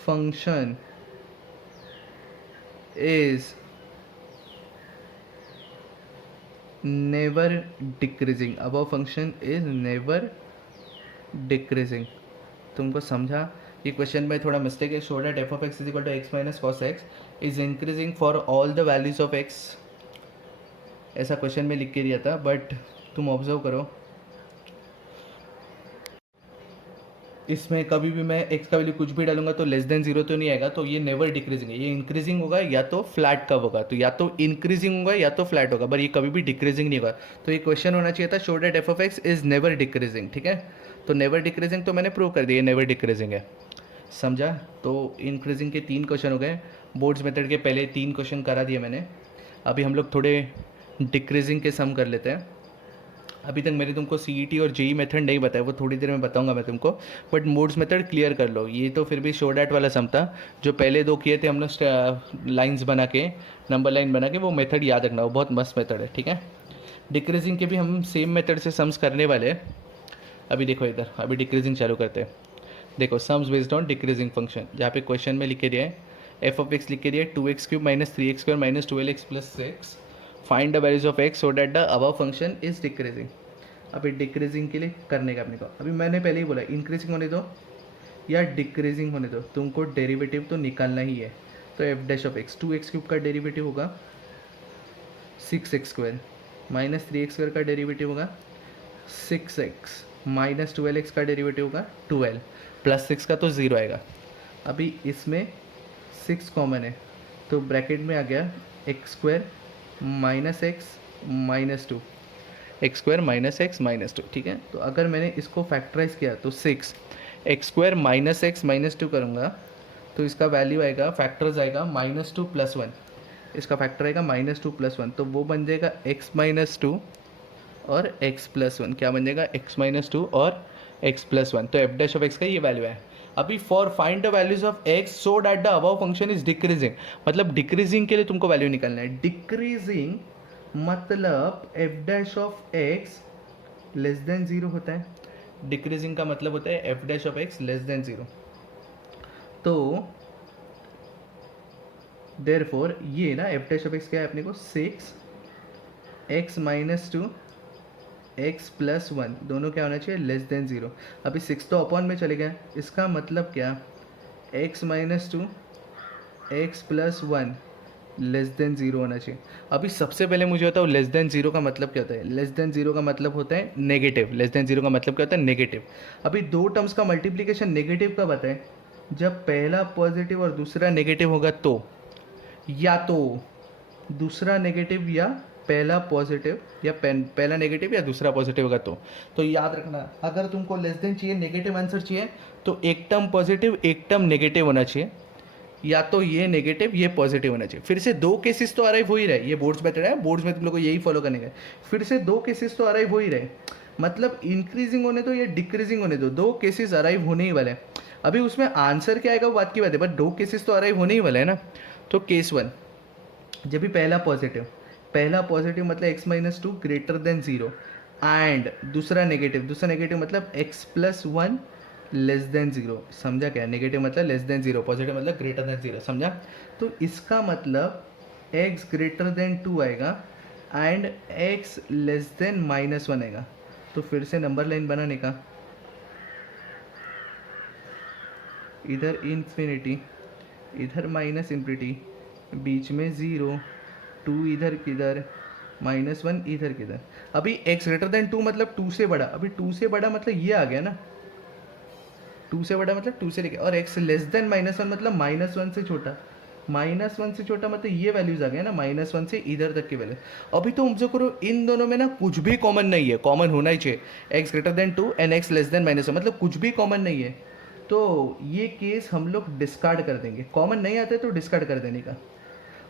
function is never decreasing, above function is never decreasing. तुमको समझा? ये क्वेश्चन में थोड़ा मिस्टेक है, show that f of x is equal to x minus cos x is increasing for all the values of x, ऐसा question में लिख के दिया था, बट तुम ऑब्जर्व करो इसमें कभी भी मैं x का वैल्यू कुछ भी डालूंगा तो लेस देन 0 तो नहीं आएगा, तो ये नेवर डिक्रीजिंग है, ये इंक्रीजिंग होगा या तो फ्लैट कब होगा, तो या तो इंक्रीजिंग होगा या तो फ्लैट होगा, पर ये कभी भी डिक्रीजिंग नहीं होगा। तो ये क्वेश्चन होना चाहिए था, show that f of x is never decreasing, ठीक है। तो नेवर डिक्रीजिंग तो मैंने प्रूव कर दिया, नेवर डिक्रीजिंग है, समझा। तो इंक्रीजिंग के 3 क्वेश्चन हो गए, बोर्ड्स मेथड के पहले 3 क्वेश्चन करा दिए मैंने। अभी हम लोग थोड़े डिक्रीजिंग के सम कर लेते हैं। अभी तक मैंने तुमको CET और JEE मेथड नहीं बताया, वो थोड़ी देर में बताऊंगा मैं तुमको, बट मोड्स मेथड क्लियर कर लो। ये तो फिर भी शो डैट वाला सम था, जो पहले 2 किए थे हम लोग लाइंस बना के, नंबर लाइन बना के, वो मेथड याद रखना, वो बहुत मस्त मेथड है, ठीक है। डिक्रीजिंग के भी हम सेम मेथड से सम्स करने वाले हैं। अभी देखो इधर, अभी डिक्रीजिंग चालू करते हैं। देखो sums based on decreasing function, जहाँ पे क्वेश्चन में लिख के दिया है एफ ऑफ एक्स लिख के दिया है 2x³ - 3x² - 12x + 6, find the values of x so that the above function is decreasing. अभी डिक्रीजिंग के लिए करने का अपने को, अभी मैंने पहले ही बोला इंक्रीजिंग होने दो या डिक्रीजिंग होने दो, तुमको डेरिवेटिव तो निकालना ही है। तो F dash of x, 2x³ का डेरिवेटिव होगा 6x² - 3x² का डेरिवेटिव होगा 6x - 12x का डेरिवेटिव होगा 12 + 6 का तो 0 आएगा। अभी इसमें 6 कॉमन है, तो ब्रैकेट में आ गया x² - x - 2, x² - x - 2, ठीक है। तो अगर मैंने इसको फैक्टराइज किया तो 6 x² - x - 2 करूँगा तो इसका वैल्यू आएगा, फैक्टर्स आएगा -2 + 1, इसका फैक्टर आएगा -2 + 1, तो वो बन जाएगा x - 2 और x + 1, क्या बन जाएगा x - 2 और x + 1। तो एफ डैश ऑफ एक्स का ये वैल्यू है। अभी for find the values of x so that the above function is decreasing, मतलब डिक्रीजिंग के लिए तुमको वैल्यू निकालना है। डिक्रीजिंग मतलब F dash of x less than 0 होता है, डिक्रीजिंग का मतलब होता है F dash of x less than 0। तो देयरफॉर ये ना एफ डैश ऑफ एक्स क्या है अपने को, 6x - 2 x + 1 दोनों क्या होना चाहिए, लेस देन 0। अभी 6 तो अपॉन में चले गया, इसका मतलब क्या, x - 2 x + 1 लेस देन 0 होना चाहिए। अभी सबसे पहले मुझे बताओ लेस देन 0 का मतलब क्या होता है। लेस देन 0 का मतलब होता है नेगेटिव, लेस देन 0 का मतलब क्या होता है, नेगेटिव। अभी 2 टर्म्स का मल्टीप्लिकेशन नेगेटिव कब आता है, जब पहला पॉजिटिव और दूसरा नेगेटिव होगा, तो या तो दूसरा नेगेटिव या पहला पॉजिटिव, या पहला नेगेटिव या दूसरा पॉजिटिव होगा। तो याद रखना, अगर तुमको लेस देन चाहिए, नेगेटिव आंसर चाहिए, तो एक टर्म पॉजिटिव एक टर्म नेगेटिव होना चाहिए, या तो ये नेगेटिव ये पॉजिटिव होना चाहिए। फिर से 2 केसेस तो अराइव हो ही रहे, ये बोर्ड्स मेथड है, बोर्ड्स में तुम लोग को यही फॉलो करने का। फिर से 2 केसेस तो अराइव हो ही रहे, मतलब इंक्रीजिंग होने दो या डिक्रीजिंग होने दो, 2 केसेस अराइव होने ही वाले हैं। अभी उसमें आंसर क्या आएगा वो बात की बात है, बट 2 केसेस तो अराइव होने ही वाले हैं ना। तो केस 1, जब भी पहला पॉजिटिव मतलब x minus to greater than zero, and दूसरा नेगेटिव मतलब x plus one less than zero. समझा क्या? नेगेटिव मतलब लेस देन ज़ीरो, पॉजिटिव मतलब ग्रेटर देन ज़ीरो। समझा? तो इसका मतलब x ग्रेटर देन टू आएगा and x less than minus one आएगा। तो फिर से नंबर लाइन बनाने का, इधर इन्फिनिटी, इधर माइनस इन्फिनिटी, बीच में ज़ीरो, टू इधर किधर, माइनस वन इधर किधर। अभी x ग्रेटर देन टू मतलब टू से बड़ा, अभी टू से बड़ा मतलब ये आ गया ना, टू से बड़ा मतलब टू से लेके, और x less than minus one मतलब माइनस वन से छोटा, माइनस वन से छोटा मतलब ये वैल्यूज आ गया ना, माइनस वन से इधर तक की वैल्यू। अभी तो ऑब्जर्व करो इन दोनों में ना कुछ भी कॉमन नहीं है, कॉमन होना ही चाहिए, x greater than two and x less than minus one, मतलब कुछ भी कॉमन नहीं है। तो ये केस हम लोग डिस्कार्ड कर देंगे, कॉमन नहीं आता है तो डिस्कार्ड कर देने का,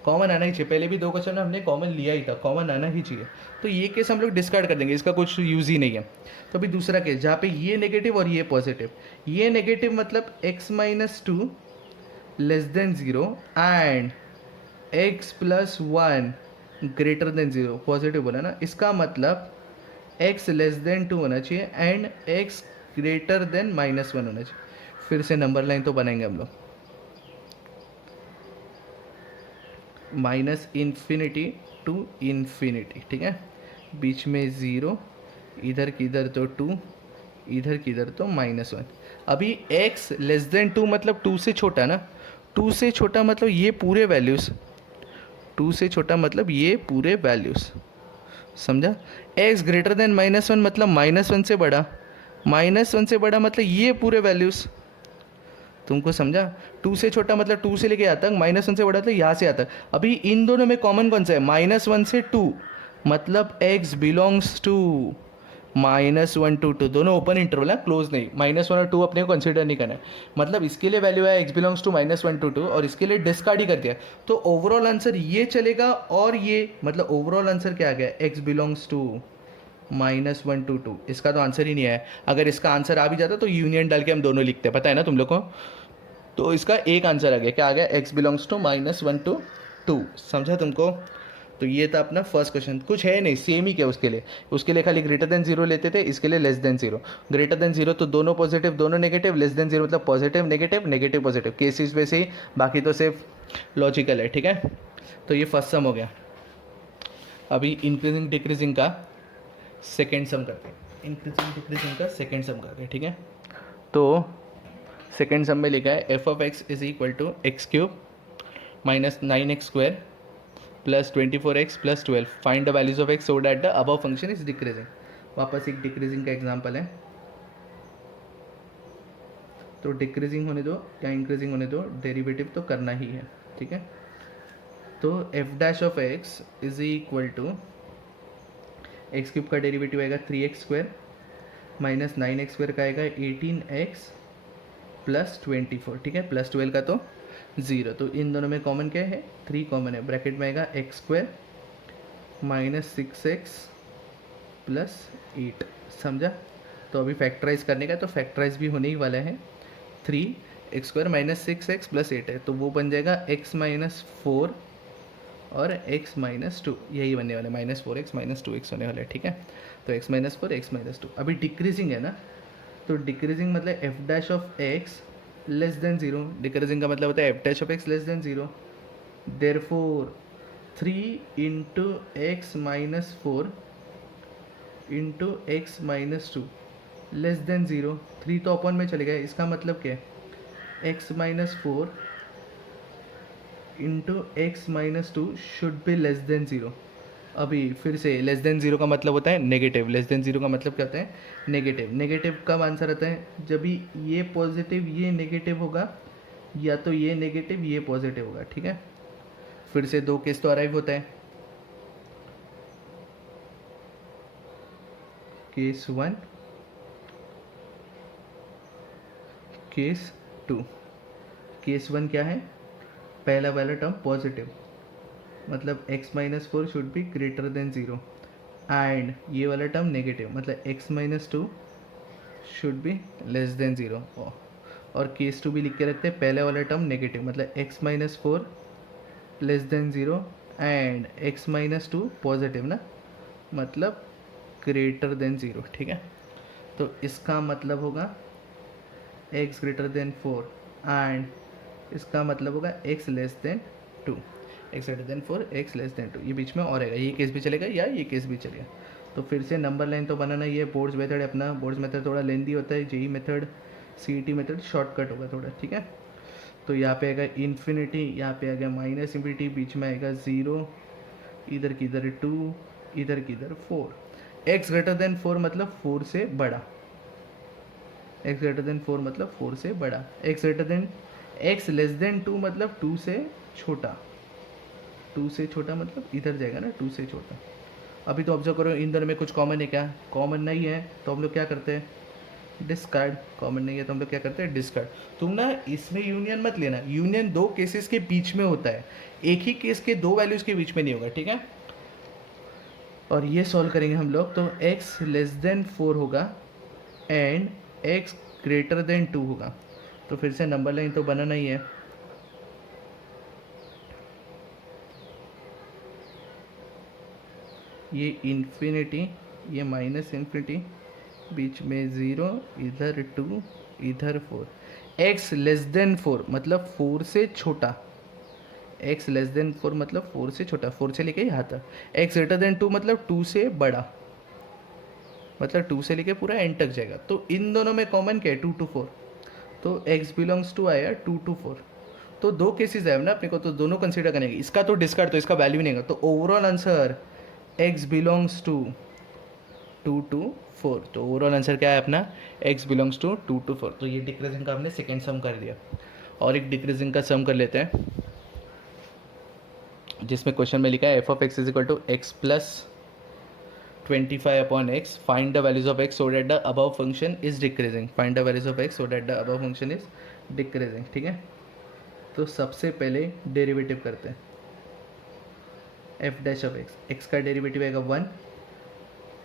कॉमन आना ही चाहिए। पहले भी दो क्वेश्चन में हमने कॉमन लिया ही था, कॉमन आना ही चाहिए। तो ये केस हम लोग डिस्कार्ड कर देंगे, इसका कुछ यूज़ ही नहीं है। तो अभी दूसरा केस जहाँ पे ये नेगेटिव और ये पॉजिटिव, ये नेगेटिव मतलब x minus to less than zero and x plus one greater than zero, positive बोला ना, इसका मतलब x लेस देन टू होना चाहिए and x greater than minus one होना चाहिए। फिर से नंबर लाइन तो बनाएंगे हम लोग, माइनस इन्फिनिटी टू इन्फिनिटी, ठीक है, बीच में ज़ीरो, इधर किधर तो टू, इधर किधर तो माइनस वन। अभी x लेस देन टू मतलब टू से छोटा ना, टू से छोटा मतलब ये पूरे वैल्यूज़, टू से छोटा मतलब ये पूरे वैल्यूज़। समझा? x greater than minus one मतलब माइनस वन से बड़ा, माइनस वन से बड़ा मतलब ये पूरे वैल्यूज़। तुमको समझा? टू से छोटा मतलब टू से लेके यहाँ तक, माइनस वन से बड़ा तो यहाँ से यहाँ तक। अभी इन दोनों में कॉमन कौन सा है? माइनस वन से टू, मतलब x belongs to minus one to two, दोनों ओपन इंटरवल है, क्लोज नहीं। माइनस वन और टू अपने को कंसिडर नहीं करना है, मतलब इसके लिए वैल्यू है x belongs to minus one to two, और इसके लिए डिस्कार्ड ही कर दिया। तो ओवरऑल आंसर ये चलेगा, और ये मतलब ओवरऑल आंसर क्या आ गया? x belongs to minus one to two. इसका तो आंसर ही नहीं आया। अगर इसका आंसर आ भी जाता तो यूनियन डाल के हम दोनों लिखते, पता है ना तुम लोग को। तो इसका एक आंसर आ गया, क्या आ गया? x belongs to minus one to two. समझा तुमको? तो ये था अपना फर्स्ट क्वेश्चन, कुछ है नहीं, सेम ही क्या उसके लिए खाली ग्रेटर देन जीरो लेते थे, इसके लिए less than zero. Greater than zero तो दोनों पॉजिटिव दोनों नेगेटिव, लेस देन जीरो मतलब positive negative negative positive, cases वैसे ही, बाकी तो सिर्फ लॉजिकल है, ठीक है। तो ये फर्स्ट सम हो गया। अभी इंक्रीजिंग डिक्रीजिंग का सेकेंड सम करते हैं, इंक्रीजिंग डिक्रीजिंग का सेकेंड सम करते हैं, ठीक है। तो सेकेंड सम में लिखा है F of x is equal to x cube minus nine x square plus 24x plus 12, find the values of x so that the above function is decreasing. वापस एक डिक्रीजिंग का एग्जांपल है, तो decreasing होने दो या इंक्रीजिंग होने दो, डेरिवेटिव तो करना ही है, ठीक है। तो F dash of x is equal to x cube का डेरिवेटिव आएगा 3x square minus 9x square का आएगा 18x प्लस 24, ठीक है, प्लस 12 का तो ज़ीरो। तो इन दोनों में कॉमन क्या है? 3 कॉमन है, ब्रैकेट में आएगा x square minus 6x plus 8। समझा? तो अभी फैक्टराइज करने का, तो फैक्टराइज भी होने ही वाला है। 3x square minus 6x plus 8 है, तो वो बन जाएगा x माइनस 4 और x माइनस 2, यही बनने वाला है, माइनस 4x माइनस 2x होने वाला है, ठीक है। तो x माइनस 4 x माइनस 2। अभी डिक्रीजिंग है ना, तो डिक्रीजिंग मतलब F dash of x less than zero, decreasing का मतलब होता है F dash of x less than zero. Therefore 3 into x minus 4 into x minus 2 less than zero. 3 तो अपन में चले गए, इसका मतलब क्या है? X minus 4 into x minus 2 should be less then zero. अभी फिर से लेस देन जीरो का मतलब होता है नेगेटिव, लेस देन जीरो का मतलब क्या होता है? नेगेटिव। नेगेटिव कब आंसर आता है? जब भी ये पॉजिटिव ये नेगेटिव होगा, या तो ये नेगेटिव ये पॉजिटिव होगा, ठीक है। फिर से दो केस तो अराइव होता है, केस 1 केस 2। केस 1 क्या है? पहला वाला टर्म पॉजिटिव, मतलब x minus 4 should be greater than zero, and ये वाला टर्म नेगेटिव मतलब x minus 2 should be less than zero. और केस 2 भी लिख के रखते हैं, पहले वाला टर्म नेगेटिव मतलब x minus 4 less than zero and x minus to positive ना, मतलब ग्रेटर देन ज़ीरो, ठीक है। तो इसका मतलब होगा x ग्रेटर देन 4 एंड इसका मतलब होगा x less than 2, x greater than 4 x less than 2, ये बीच में और रहेगा, ये केस भी चलेगा या ये केस भी चलेगा। तो फिर से नंबर लाइन तो बनाना, ये बोर्ड्स मेथड है अपना, बोर्ड्स मेथड थोड़ा लेंदी होता है, JEE method CET method shortcut होगा थोड़ा, ठीक है। तो यहाँ पे आएगा इन्फिनिटी, यहाँ पे आएगा माइनस इन्फिनिटी, बीच में आएगा ज़ीरो, इधर की इधर 2, इधर की इधर 4, x ग्रेटर देन 4 मतलब 4 से बड़ा, x ग्रेटर देन 4 मतलब 4 से बड़ा, x greater than x less than 2 मतलब 2 से छोटा, 2 से छोटा मतलब इधर जाएगा ना, 2 से छोटा। अभी तो ऑब्जर्व करो इन दोनों में कुछ कॉमन है क्या, कॉमन नहीं है, तो हम लोग क्या करते हैं, डिस्कार्ड। कॉमन नहीं है तो हम लोग क्या करते हैं, डिस्कार्ड। तुम ना इसमें यूनियन मत लेना, यूनियन दो केसेस के बीच में होता है, एक ही केस के दो वैल्यूज के बीच में नहीं होगा, ठीक है। और ये सॉल्व करेंगे हम लोग, तो x लेस देन 4 होगा एंड x ग्रेटर देन 2 होगा। तो फिर से नंबर लाइन तो बनाना ही है, ये इन्फिनिटी, ये माइनस इन्फिनिटी, बीच में ज़ीरो, इधर 2, इधर 4, x लेस देन 4 मतलब 4 से छोटा, x लेस देन 4 मतलब 4 से छोटा, 4 से लेके यहाँ तक, x ग्रेटर देन 2 मतलब 2 से बड़ा, मतलब 2 से लेके पूरा एंड तक जाएगा। तो इन दोनों में कॉमन क्या है, 2 to 4, तो x बिलोंग्स टू आया 2 to 4। तो दो केसेस है ना अपने को, तो दोनों कंसीडर करेंगे, इसका तो डिस्कार्ड, तो इसका वैल्यू नहीं है, तो overall answer x belongs to 2 to 4। तो ओवरऑल आंसर क्या है अपना, x बिलोंग्स टू 2 to 4। तो ये डिक्रीजिंग का हमने सेकेंड सम कर दिया। और एक डिक्रीजिंग का सम कर लेते हैं, जिसमें क्वेश्चन में लिखा है F of x is equal to x plus 25 upon x, find the values of x so that the above function is decreasing, find the values of x so that the above function is decreasing, ठीक है। तो सबसे पहले derivative करते हैं, f dash of x, x का derivative आएगा 1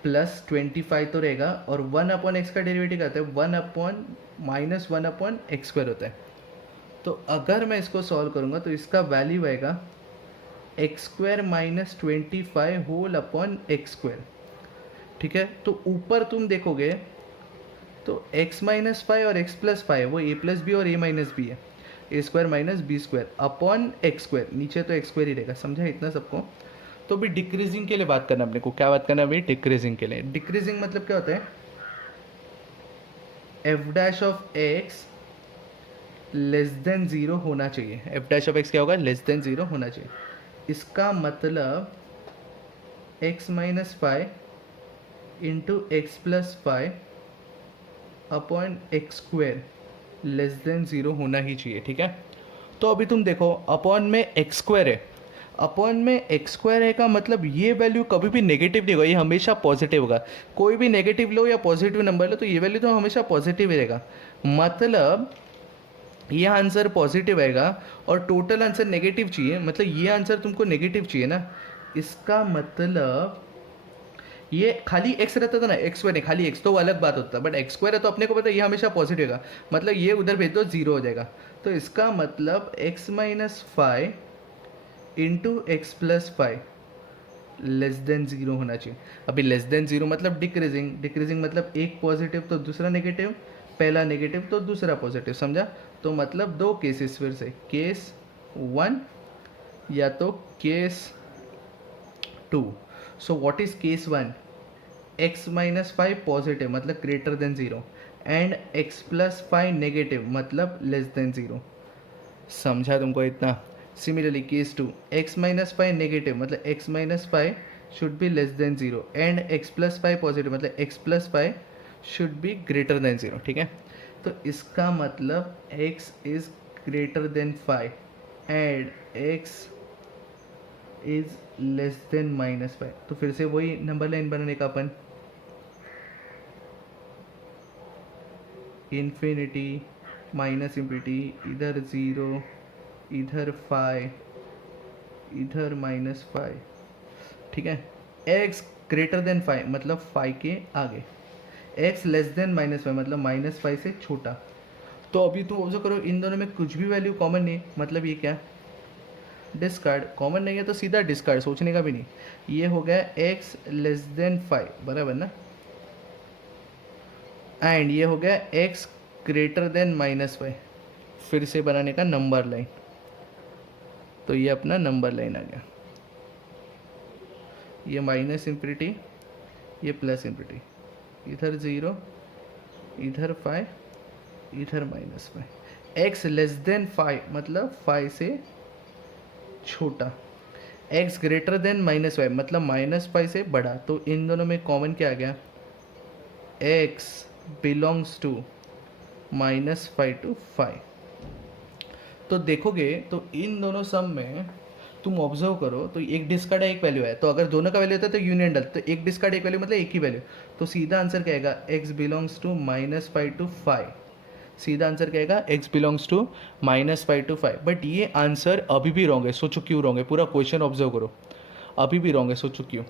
plus 25 तो रहेगा, और 1 अपॉन एक्स का डेरिवेटिव करते हैं 1 upon minus 1 upon x square होता है। तो अगर मैं इसको सॉल्व करूँगा तो इसका वैल्यू आएगा x square minus 25 whole upon x square, ठीक है। तो ऊपर तुम देखोगे तो x माइनस 5 और x प्लस 5 वो a प्लस बी और a माइनस बी है, A square minus B square upon x square, नीचे तो एक्स स्क्वायर ही रहेगा, समझा इतना सबको। तो भी डिक्रीजिंग के लिए बात करना अपने को, क्या बात करना अभी, डिक्रीजिंग के लिए। डिक्रीजिंग मतलब क्या होता है, F dash of x less than zero होना चाहिए, एफ डैश ऑफ एक्स क्या होगा, लेस देन ज़ीरो होना चाहिए। इसका मतलब x minus 5 into x plus 5 upon x square less than zero होना ही चाहिए, ठीक है। तो अभी तुम देखो अपॉन में एक्स स्क्वायर है, अपॉन में एक्स स्क्वायर है का मतलब ये वैल्यू कभी भी नेगेटिव नहीं होगा, ये हमेशा पॉजिटिव होगा। कोई भी नेगेटिव लो या पॉजिटिव नंबर लो तो ये वैल्यू तो हमेशा पॉजिटिव रहेगा, मतलब ये आंसर पॉजिटिव आएगा। और टोटल आंसर नेगेटिव चाहिए, मतलब ये आंसर तुमको नेगेटिव चाहिए ना, इसका मतलब ये खाली एक्स रहता था ना, एक्स स्क्वायर है खाली एक्स तो वो अलग बात होता, बट एक्स स्क्वायर है तो अपने को पता है ये हमेशा पॉजिटिव होगा, मतलब ये उधर भेज दो जीरो हो जाएगा। तो इसका मतलब x minus 5 into x plus 5 less than zero होना चाहिए। अभी लेस देन ज़ीरो मतलब डिक्रीजिंग, डिक्रीजिंग मतलब एक पॉजिटिव तो दूसरा नेगेटिव, पहला नेगेटिव तो दूसरा पॉजिटिव, समझा। तो मतलब दो केसेस, फिर से केस 1 या तो case 2। So what is case 1, x minus 5 positive मतलब greater than zero and x plus 5 negative मतलब लेस देन ज़ीरो, समझा तुमको इतना। Similarly case 2, x minus 5 negative मतलब x minus 5 should be less than zero and x plus 5 positive मतलब x plus 5 should be greater than zero, ठीक है। तो इसका मतलब x is greater then 5 and x is less than minus 5। तो फिर से वही नंबर लाइन बनाने का अपन, इन्फिनिटी माइनस इन्फिनिटी, इधर ज़ीरो, इधर 5, इधर माइनस 5, ठीक है। x ग्रेटर देन 5 मतलब 5 के आगे, x लेस देन माइनस 5 मतलब माइनस 5 से छोटा। तो अभी तुम ऑब्जर्व करो इन दोनों में कुछ भी वैल्यू कॉमन नहीं, मतलब ये क्या, डिस्कार्ड, कॉमन नहीं है तो सीधा डिस्कार्ड, सोचने का भी नहीं। ये हो गया x लेस देन 5, बराबर ना, एंड ये हो गया x ग्रेटर देन -5, फिर से बनाने का नंबर लाइन, तो ये अपना नंबर लाइन आ गया, ये माइनस इंफिनिटी, ये प्लस इंफिनिटी, इधर 0, इधर 5, इधर -5, x लेस देन 5 मतलब 5 से छोटा, x ग्रेटर देन -5 मतलब -5 से बड़ा, तो इन दोनों में कॉमन क्या आ गया, x बिलोंग्स टू -5 to 5। तो देखोगे तो इन दोनों सम में तुम ऑब्जर्व करो तो एक डिस्कार्ड एक वैल्यू है, तो अगर दोनों का वैल्यू होता है तो यूनियन डल, तो एक डिस्कार्ड एक वैल्यू मतलब एक ही वैल्यू, तो सीधा आंसर क्या आएगा, x बिलोंग्स टू -5 to 5, सीधा आंसर क्या आएगा, x belongs to -5 to 5। But ये आंसर अभी भी रॉन्ग है, सोचो क्यों रॉन्ग है, पूरा क्वेश्चन ऑब्जर्व करो, अभी भी रॉन्ग है, सोचो क्यों,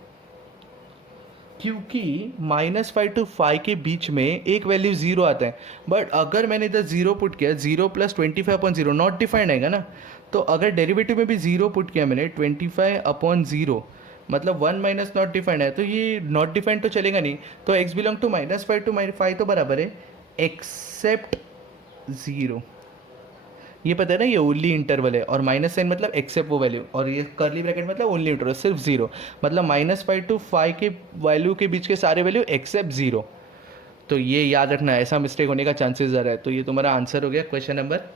क्योंकि -5 to 5 के बीच में एक वैल्यू 0 आता है, बट अगर मैंने इधर 0 पुट किया, 0 + 25/0 नॉट डिफाइंड आएगा ना, तो अगर डेरिवेटिव में भी 0 पुट किया मैंने 25/0 मतलब 1 माइनस नॉट डिफाइंड है, तो ये नॉट डिफाइंड तो चलेगा नहीं, तो x बिलोंग टू -5 to -5 तो बराबर है एक्सेप्ट 0, ये पता है ना, ये ओनली इंटरवल है, और माइनस साइन मतलब एक्सेप्ट वो वैल्यू, और ये कर्ली ब्रैकेट मतलब ओनली इंटरवल सिर्फ 0, मतलब -5 to 5 के वैल्यू के बीच के सारे वैल्यू एक्सेप्ट 0, तो ये याद रखना, ऐसा मिस्टेक होने का चांसेस ज़्यादा है। तो ये तुम्हारा आंसर हो गया क्वेश्चन नंबर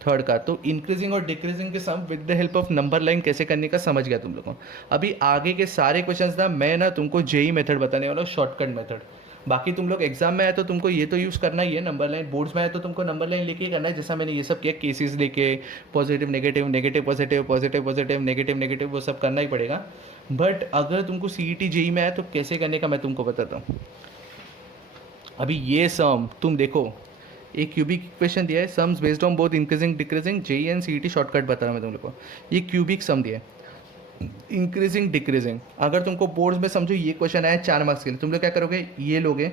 3 का। तो इंक्रीजिंग और डिक्रीजिंग के sum with the help of number line कैसे करने का समझ गया तुम लोगों को। अभी आगे के सारे क्वेश्चंस था मैं ना तुमको जेई मेथड बताने वाला हूँ, शॉर्टकट मेथड। बाकी तुम लोग एग्जाम में आए तो तुमको ये तो यूज़ करना ही है नंबर लाइन, बोर्ड्स में आए तो तुमको नंबर लाइन लेके ही करना है, जैसा मैंने ये सब किया केसेस लेके, positive negative, negative positive, positive positive, negative negative, वो सब करना ही पड़ेगा। बट अगर तुमको सीईटी जेई में आए तो कैसे करने का मैं तुमको बताता हूँ। अभी ये सम तुम देखो, एक क्यूबिक इक्वेशन दिया है, sums based on both increasing decreasing, JEE and CET shortcut बता रहा हूँ मैं तुम लोग को। ये क्यूबिक सम दिया है, इंक्रीजिंग डिक्रीजिंग। अगर तुमको बोर्ड्स में समझो ये क्वेश्चन आया 4 मार्क्स के लिए, तुम लोग क्या करोगे, ये लोगे,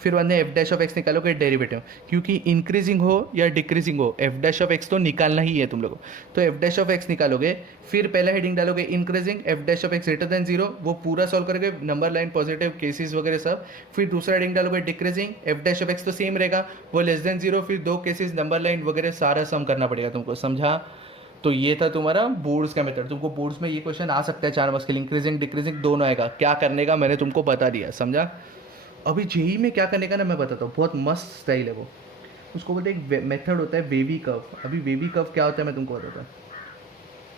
फिर बाद में एफ डैश ऑफ एक्स निकालोगे डेरिवेटिव, क्योंकि इंक्रीजिंग हो या डिक्रीजिंग हो एफ डैश ऑफ एक्स तो निकालना ही है तुम लोग को। तो एफ डैश ऑफ एक्स निकालोगे, फिर पहला हेडिंग डालोगे increasing, F dash of x greater than 0, वो पूरा सॉल्व करोगे, नंबर लाइन पॉजिटिव केसेस वगैरह सब। फिर दूसरा हेडिंग डालोगे decreasing, F dash of x तो सेम रहेगा, वो लेस देन 0, फिर 2 केसेस, नंबर लाइन वगैरह सारा सम करना पड़ेगा तुमको, समझा। तो ये था तुम्हारा बोर्ड्स का मेथड। तुमको बोर्ड्स में ये क्वेश्चन आ सकता है 4 मार्क्स के लिए, इंक्रीजिंग डिक्रीजिंग दोनों आएगा, क्या करने का मैंने तुमको बता दिया, समझा। अभी जेई में क्या करने का ना मैं बताता हूँ, बहुत मस्त स्टाइल है वो। उसको बोलते हैं एक मेथड होता है वेवी कर्व। अभी वेवी कर्व क्या होता है मैं तुमको बताता हूँ।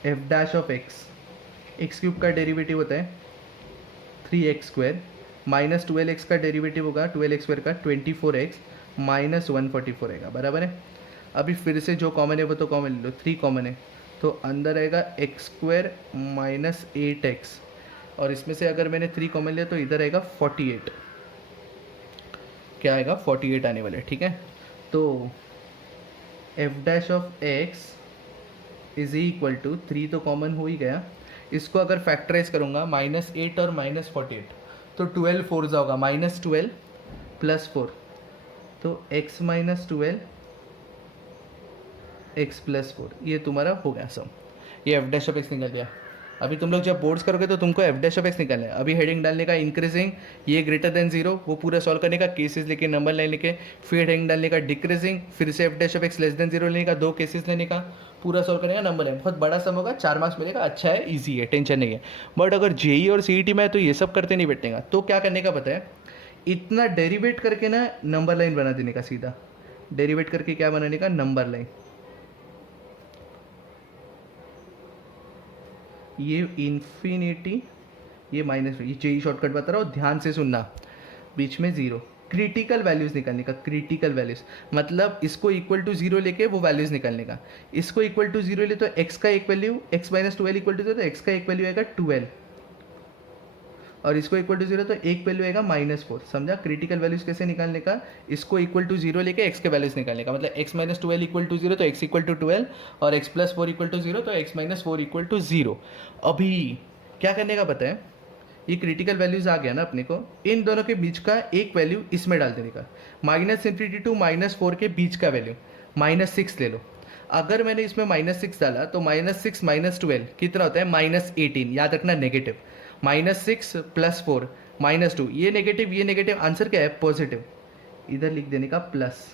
F dash of x, x cube का डेरिवेटिव होता है 3x² माइनस 12x का डेरिवेटिव होगा 12x² का 24x माइनस 144 आएगा, बराबर है। अभी फिर से जो कॉमन है वो तो कॉमन ले लो, 3 कॉमन है, तो अंदर आएगा x² माइनस 8x, और इसमें से अगर मैंने 3 कॉमन लिया तो इधर आएगा 48, क्या आएगा 48 आने वाले, ठीक है। तो F dash of x is equal to 3 तो कॉमन हो ही गया, इसको अगर फैक्टराइज करूँगा -8 और -48, तो 12 फोर होगा -12 + 4, तो x - 12 x + 4, ये तुम्हारा हो गया सम। ये एफ डैश ऑफ एक्स निकल गया। अभी तुम लोग जब बोर्ड्स करोगे तो तुमको एफ डैश ऑफ एक्स निकालना है। अभी हेडिंग डालने का इंक्रीजिंग, ये ग्रेटर देन 0, वो पूरा सॉल्व करने का, केसेस लेके, नंबर लाइन लेके, फिर हेडिंग डालने का डिक्रीजिंग, फिर से F dash of x less than 0 लेने का, 2 केसेस लेने का, पूरा सॉल्व करने का, नंबर लाइन। बहुत बड़ा सम होगा, 4 मार्क्स मिलेगा, अच्छा है, ईजी है, टेंशन नहीं है। बट अगर जेई और सीईटी में है तो ये सब करते नहीं बैठेगा, तो क्या करने का पता है, इतना डेरिवेट करके ना नंबर लाइन बना देने का, सीधा डेरिवेट करके क्या बनाने का, नंबर लाइन। ये इन्फिनिटी, ये माइनस, ये जेई शॉर्टकट बता रहा हूँ, ध्यान से सुनना, बीच में 0, क्रिटिकल वैल्यूज़ निकालने का। क्रिटिकल वैल्यूज़ मतलब इसको इक्वल टू 0 लेके वो वैल्यूज़ निकालने का। इसको इक्वल टू 0 ले तो x का एक वैल्यू, x - 12 इक्वल टू 0, तो x का एक वैल्यू आएगा 12, और इसको इक्वल टू 0 तो एक वैल्यू आएगा -4, समझा। क्रिटिकल वैल्यूज़ कैसे निकालने का, इसको इक्वल टू 0 लेके x के वैल्यूज़ निकालने का, मतलब x - 12 इक्वल टू 0 तो x इक्वल टू 12, और x + 4 इक्वल टू 0 तो x - 4 इक्वल टू 0। अभी क्या करने का पता है, ये क्रिटिकल वैल्यूज़ आ गया ना अपने को, इन दोनों के बीच का एक वैल्यू इसमें डाल देने का, -∞ to -4 के बीच का वैल्यू, -6 ले लो। अगर मैंने इसमें -6 डाला तो -6 -12 कितना होता है -18, याद रखना नेगेटिव। -6 + 4 -2, ये नेगेटिव, आंसर क्या है पॉजिटिव, इधर लिख देने का प्लस।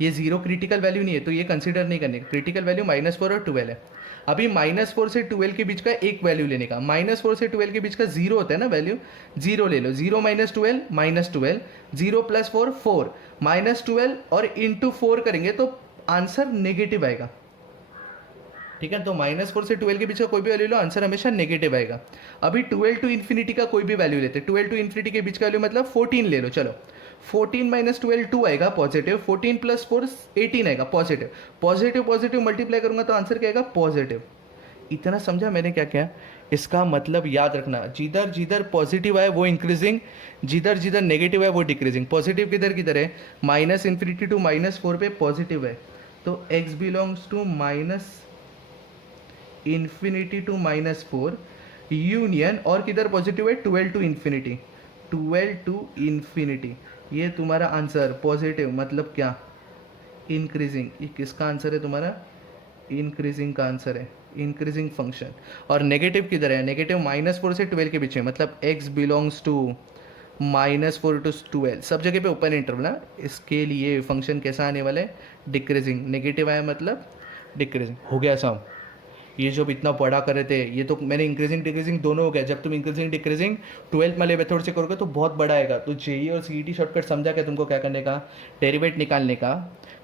ये जीरो क्रिटिकल वैल्यू नहीं है तो ये कंसीडर नहीं करने का, क्रिटिकल वैल्यू -4 और 12 है। अभी -4 से 12 के बीच का एक वैल्यू लेने का, -4 से 12 के बीच का जीरो होता है ना वैल्यू, जीरो ले लो, 0 - 12 -12, 0 + 4 4, -12 और इंटू 4 करेंगे तो आंसर नेगेटिव आएगा। ठीक है, तो -4 से 12 के बीच का कोई भी वैल्यू लो, आंसर हमेशा नेगेटिव आएगा। अभी 12 टू इन्फिनिटी का कोई भी वैल्यू लेते हैं, 12 टू इन्फिनिटी के बीच का वैल्यू मतलब 14 ले लो, चलो 14 - 12 2 आएगा पॉजिटिव, 14 + 4 18 आएगा पॉजिटिव, पॉजिटिव मल्टीप्लाई करूंगा तो आंसर क्या आएगा पॉजिटिव। इतना समझा मैंने क्या क्या? इसका मतलब याद रखना, जिधर जिधर पॉजिटिव है वो इंक्रीजिंग, जिधर जिधर नेगेटिव है वो डिक्रीजिंग। पॉजिटिव किधर किधर है, -∞ टू -4 पे पॉजिटिव है, तो x belongs to -∞ to -4 union, और किधर पॉजिटिव है 12 टू इन्फिनिटी, 12 टू इन्फिनिटी। ये तुम्हारा आंसर पॉजिटिव मतलब क्या, इंक्रीजिंग। ये किसका आंसर है तुम्हारा, इंक्रीजिंग का आंसर है, इंक्रीजिंग फंक्शन। और नेगेटिव किधर है, नेगेटिव -4 से 12 के बीच है, मतलब x बिलोंग्स टू -4 टू 12, सब जगह पे ओपन इंटरवल है। इसके लिए फंक्शन कैसा आने वाला है, डिक्रीजिंग। नेगेटिव आया मतलब डिक्रीजिंग। हो गया सब, ये जो इतना बड़ा कर रहे थे ये तो मैंने इंक्रीजिंग डिक्रीजिंग दोनों हो गया। जब तुम इंक्रीजिंग डिक्रीजिंग 12th वाले मेथड से करोगे तो बहुत बड़ा आएगा। तो जेई और सीईटी शॉर्टकट समझा क्या तुमको, क्या करने का, डेरिवेट निकालने का,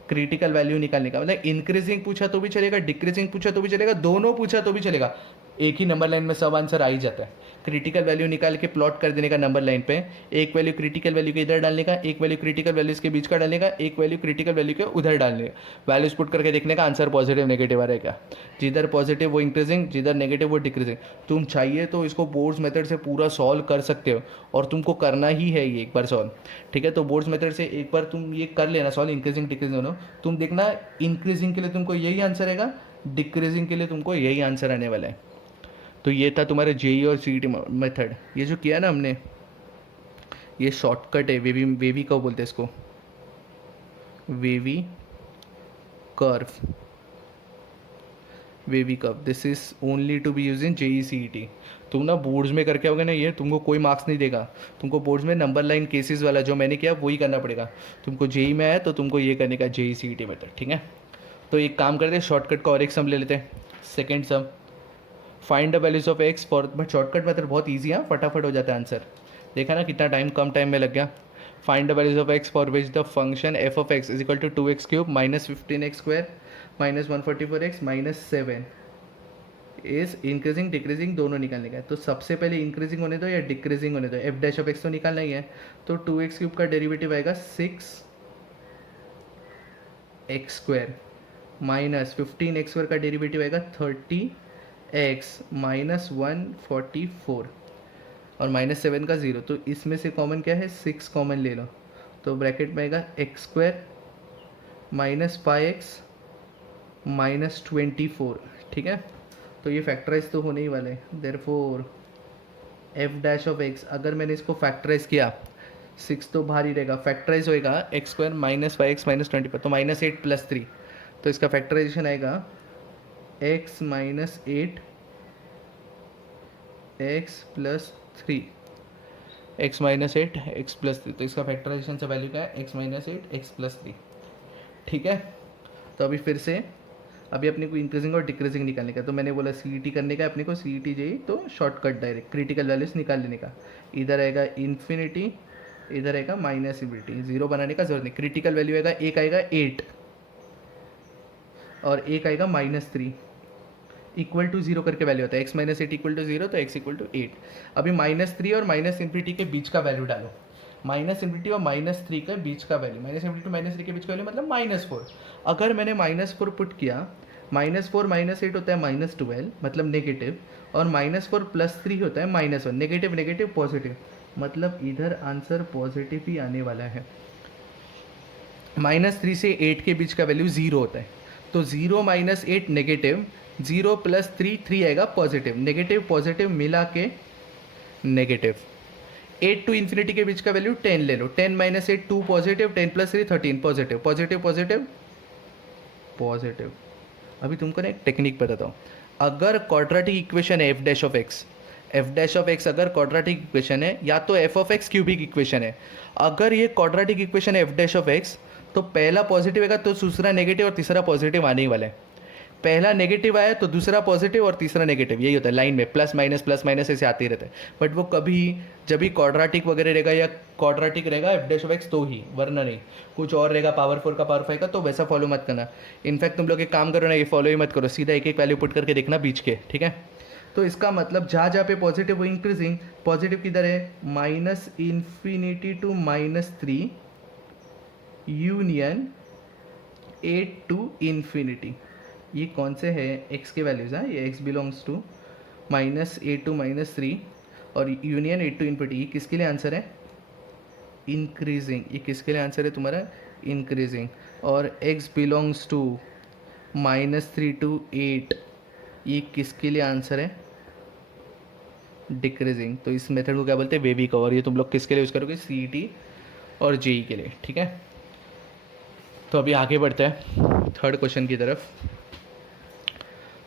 क्रिटिकल वैल्यू निकालने का। मतलब इंक्रीजिंग पूछा तो भी चलेगा, डिक्रीजिंग पूछा तो भी चलेगा, दोनों पूछा तो भी चलेगा, एक ही नंबर लाइन में सब आंसर आ ही जाता है। क्रिटिकल वैल्यू निकाल के प्लॉट कर देने का नंबर लाइन पे, एक वैल्यू क्रिटिकल वैल्यू के इधर डालने का, एक वैल्यू क्रिटिकल वैल्यूज के बीच का डालने का, एक वैल्यू क्रिटिकल वैल्यू के उधर डालने का, वैल्यूज पुट करके देखने का आंसर पॉजिटिव नेगेटिव आ रहेगा। जिधर पॉजिटिव वो इंक्रीजिंग, जिधर नेगेटिव वो डिक्रीजिंग। तुम चाहिए तो इसको बोर्ड्स मेथड से पूरा सॉल्व कर सकते हो, और तुमको करना ही है ये एक बार सॉल्व। ठीक है, तो बोर्ड्स मेथड से एक बार तुम ये कर लेना सॉल्व, इंक्रीजिंग डिक्रीजिंग दोनों। तुम देखना इंक्रीजिंग के लिए तुमको यही आंसर आएगा, डिक्रीजिंग के लिए तुमको यही आंसर आने वाला है। तो ये था तुम्हारे जेई और सीईटी मेथड। ये जो किया ना हमने, ये शॉर्टकट है, वेवी कर्व बोलते हैं इसको, wavy curve, wavy curve. This is only to be use in JEE CET. तुम ना बोर्ड्स में करके आओगे ना, ये तुमको कोई मार्क्स नहीं देगा। तुमको बोर्ड्स में नंबर लाइन केसेस वाला जो मैंने किया वही करना पड़ेगा। तुमको जेई में आया तो तुमको ये करने का, जेई सीईटी मेथड। ठीक है, तो एक काम करते हैं, शॉर्टकट का और एक सम ले लेते हैं, second sum. Find the values of x for, but shortcut method बहुत ईजी है, फटाफट हो जाता है आंसर। देखा ना कितना टाइम, कम टाइम में लग गया। Find the values of x for which the function f of x is equal to 2x³ -15x² -144x -7 is increasing decreasing, दोनों निकालने का है। तो सबसे पहले इंक्रीजिंग होने दो या डिक्रीजिंग होने दो, एफ डैश ऑफ एक्स तो निकालना ही है। तो 2x³ का डेरिवेटिव आएगा 6x² -15x² का डेरिवेटिव आएगा 30x -144 और -7 का 0। तो इसमें से कॉमन क्या है, 6 कॉमन ले लो, तो ब्रैकेट में आएगा x² -5x -24। ठीक है, तो ये फैक्टराइज तो होने ही वाले हैं। Therefore F dash of X, अगर मैंने इसको फैक्टराइज किया, 6 तो बाहर ही रहेगा, फैक्टराइज होएगा x² -5x -24, तो -8 + 3, तो इसका फैक्टराइजेशन आएगा x -8 x + 3, x -8 x + 3, तो इसका फैक्टराइजेशन से वैल्यू क्या है, x -8 x + 3। ठीक है, तो अभी फिर से अभी अपने को इंक्रीजिंग और डिक्रीजिंग निकालने का, तो मैंने बोला सीईटी करने का अपने को, सीईटी जेई तो शॉर्टकट डायरेक्ट क्रिटिकल वैल्यूज निकाल लेने का। इधर आएगा इन्फिनिटी, इधर आएगा -∞, जीरो बनाने का जरूरत नहीं। क्रिटिकल वैल्यू आएगा, एक आएगा 8 और एक आएगा -3, इक्वल टू 0 करके वैल्यू होता है, x -8 = 0, तो x = 8। अभी -3 और -∞ के बीच का वैल्यू डालो, -∞ और -3 के बीच का वैल्यू, -∞ to -3 के बीच का वैल्यू मतलब -4। अगर मैंने -4 पुट किया, -4 -8 होता है -12 मतलब नेगेटिव, और -4 + 3 होता है -1, नेगेटिव नेगेटिव पॉजिटिव, मतलब इधर आंसर पॉजिटिव ही आने वाला है। -3 से 8 के बीच का वैल्यू 0 होता है, तो 0 - 8 नेगेटिव, 0 + 3 3 आएगा पॉजिटिव, नेगेटिव पॉजिटिव मिला के नेगेटिव। 8 टू इन्फिनिटी के बीच का वैल्यू 10 ले लो, 10 - 8 2 positive, 10 + 3 13 positive, positive positive positive. अभी तुमको ना एक टेक्निक बताता हूँ। अगर क्वाड्रेटिक इक्वेशन है एफ डैश ऑफ एक्स अगर क्वाड्रेटिक इक्वेशन है, या तो F of x cubic equation है, अगर ये क्वाड्रेटिक इक्वेशन है एफ डैश ऑफ एक्स, तो पहला पॉजिटिव आएगा तो दूसरा नेगेटिव और तीसरा पॉजिटिव आने ही वाला है। पहला नेगेटिव आया तो दूसरा पॉजिटिव और तीसरा नेगेटिव, यही होता है लाइन में, प्लस माइनस ऐसे आते ही रहते हैं। बट वो कभी जब भी क्वाड्रेटिक वगैरह रहेगा या क्वाड्रेटिक रहेगा एफ डैश ऑफ एक्स तो ही, वरना नहीं। कुछ और रहेगा पावर 4 का पावर 5 का, तो वैसा फॉलो मत करना। इनफैक्ट तुम लोग एक काम करो ना, ये फॉलो ही मत करो, सीधा एक एक वैल्यू पुट करके देखना बीच के, ठीक है। तो इसका मतलब जहाँ जहाँ पे पॉजिटिव वो इंक्रीजिंग, पॉजिटिव किधर है, minus infinity to -3 union 8 to infinity. ये कौन से है, एक्स के वैल्यूज़ हैं, ये एक्स बिलोंग्स टू -8 टू -3 और यूनियन 8 टू इन्फिनिटी। ये किसके लिए आंसर है, इंक्रीजिंग। ये किसके लिए आंसर है तुम्हारा, इंक्रीजिंग। और एक्स बिलोंग्स टू -3 टू 8, ये किसके लिए आंसर है, डिक्रीजिंग। तो इस मेथड को क्या बोलते हैं, वेवी का। और ये तुम लोग किसके लिए यूज़ करोगे, सीईटी और जेई के लिए, ठीक है। तो अभी आगे बढ़ते हैं थर्ड क्वेश्चन की तरफ।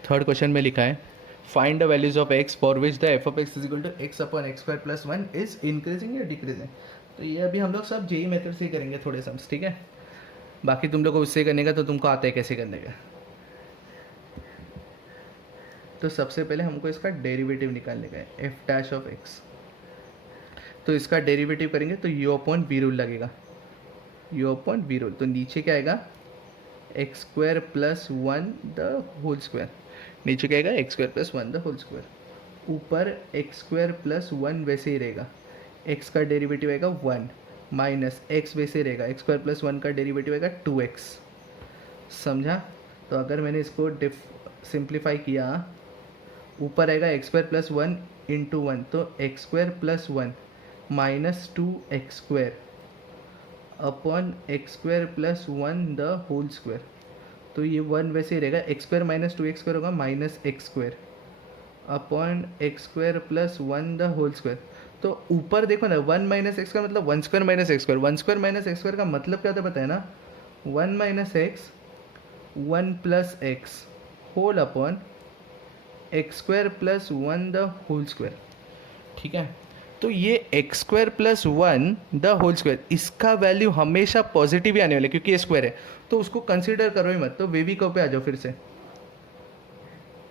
थर्ड क्वेश्चन में लिखा है, find the values of x for which the f of x is equal to x upon x square plus 1 is increasing या डिक्रीजिंग। तो ये अभी हम लोग सब जेई मेथड से ही करेंगे थोड़े सम्स, ठीक है। बाकी तुम लोग को उससे करने का तो तुमको आता है कैसे करने का। तो सबसे पहले हमको इसका डेरिवेटिव निकालने का है, एफ डैश ऑफ एक्स। तो इसका डेरिवेटिव करेंगे तो यू अपॉन वी रूल लगेगा, यू अपॉन वी रूल। तो नीचे क्या आएगा, x square plus 1 the whole square, नीचे क्या आएगा, x square plus 1 the whole square. ऊपर एक्स स्क्वायर प्लस 1 वैसे ही रहेगा, एक्स का डेरिवेटिव आएगा 1 माइनस एक्स वैसे रहेगा, एक्स स्क्वायर प्लस 1 का डेरिवेटिव आएगा 2x। समझा। तो अगर मैंने इसको सिंप्लीफाई किया, ऊपर आएगा एक्स स्क्वायर प्लस 1 इंटू 1, तो X square plus 1 minus 2x square upon x square plus 1 the whole square. तो ये 1 वैसे ही रहेगा, X square minus 2x square होगा minus x square upon x square plus 1 the whole square. तो ऊपर देखो ना, 1 माइनस एक्स का मतलब 1 square minus x square, 1 square minus x square का मतलब क्या होता है पता है ना, 1 minus x 1 plus x whole upon x square plus 1 the whole square, ठीक है। तो ये x square plus 1 the whole square, इसका वैल्यू हमेशा पॉजिटिव ही आने वाला है क्योंकि ये स्क्वायर है, तो उसको कंसीडर करो ही मत। तो वेवी कर्व पे आ जाओ फिर से।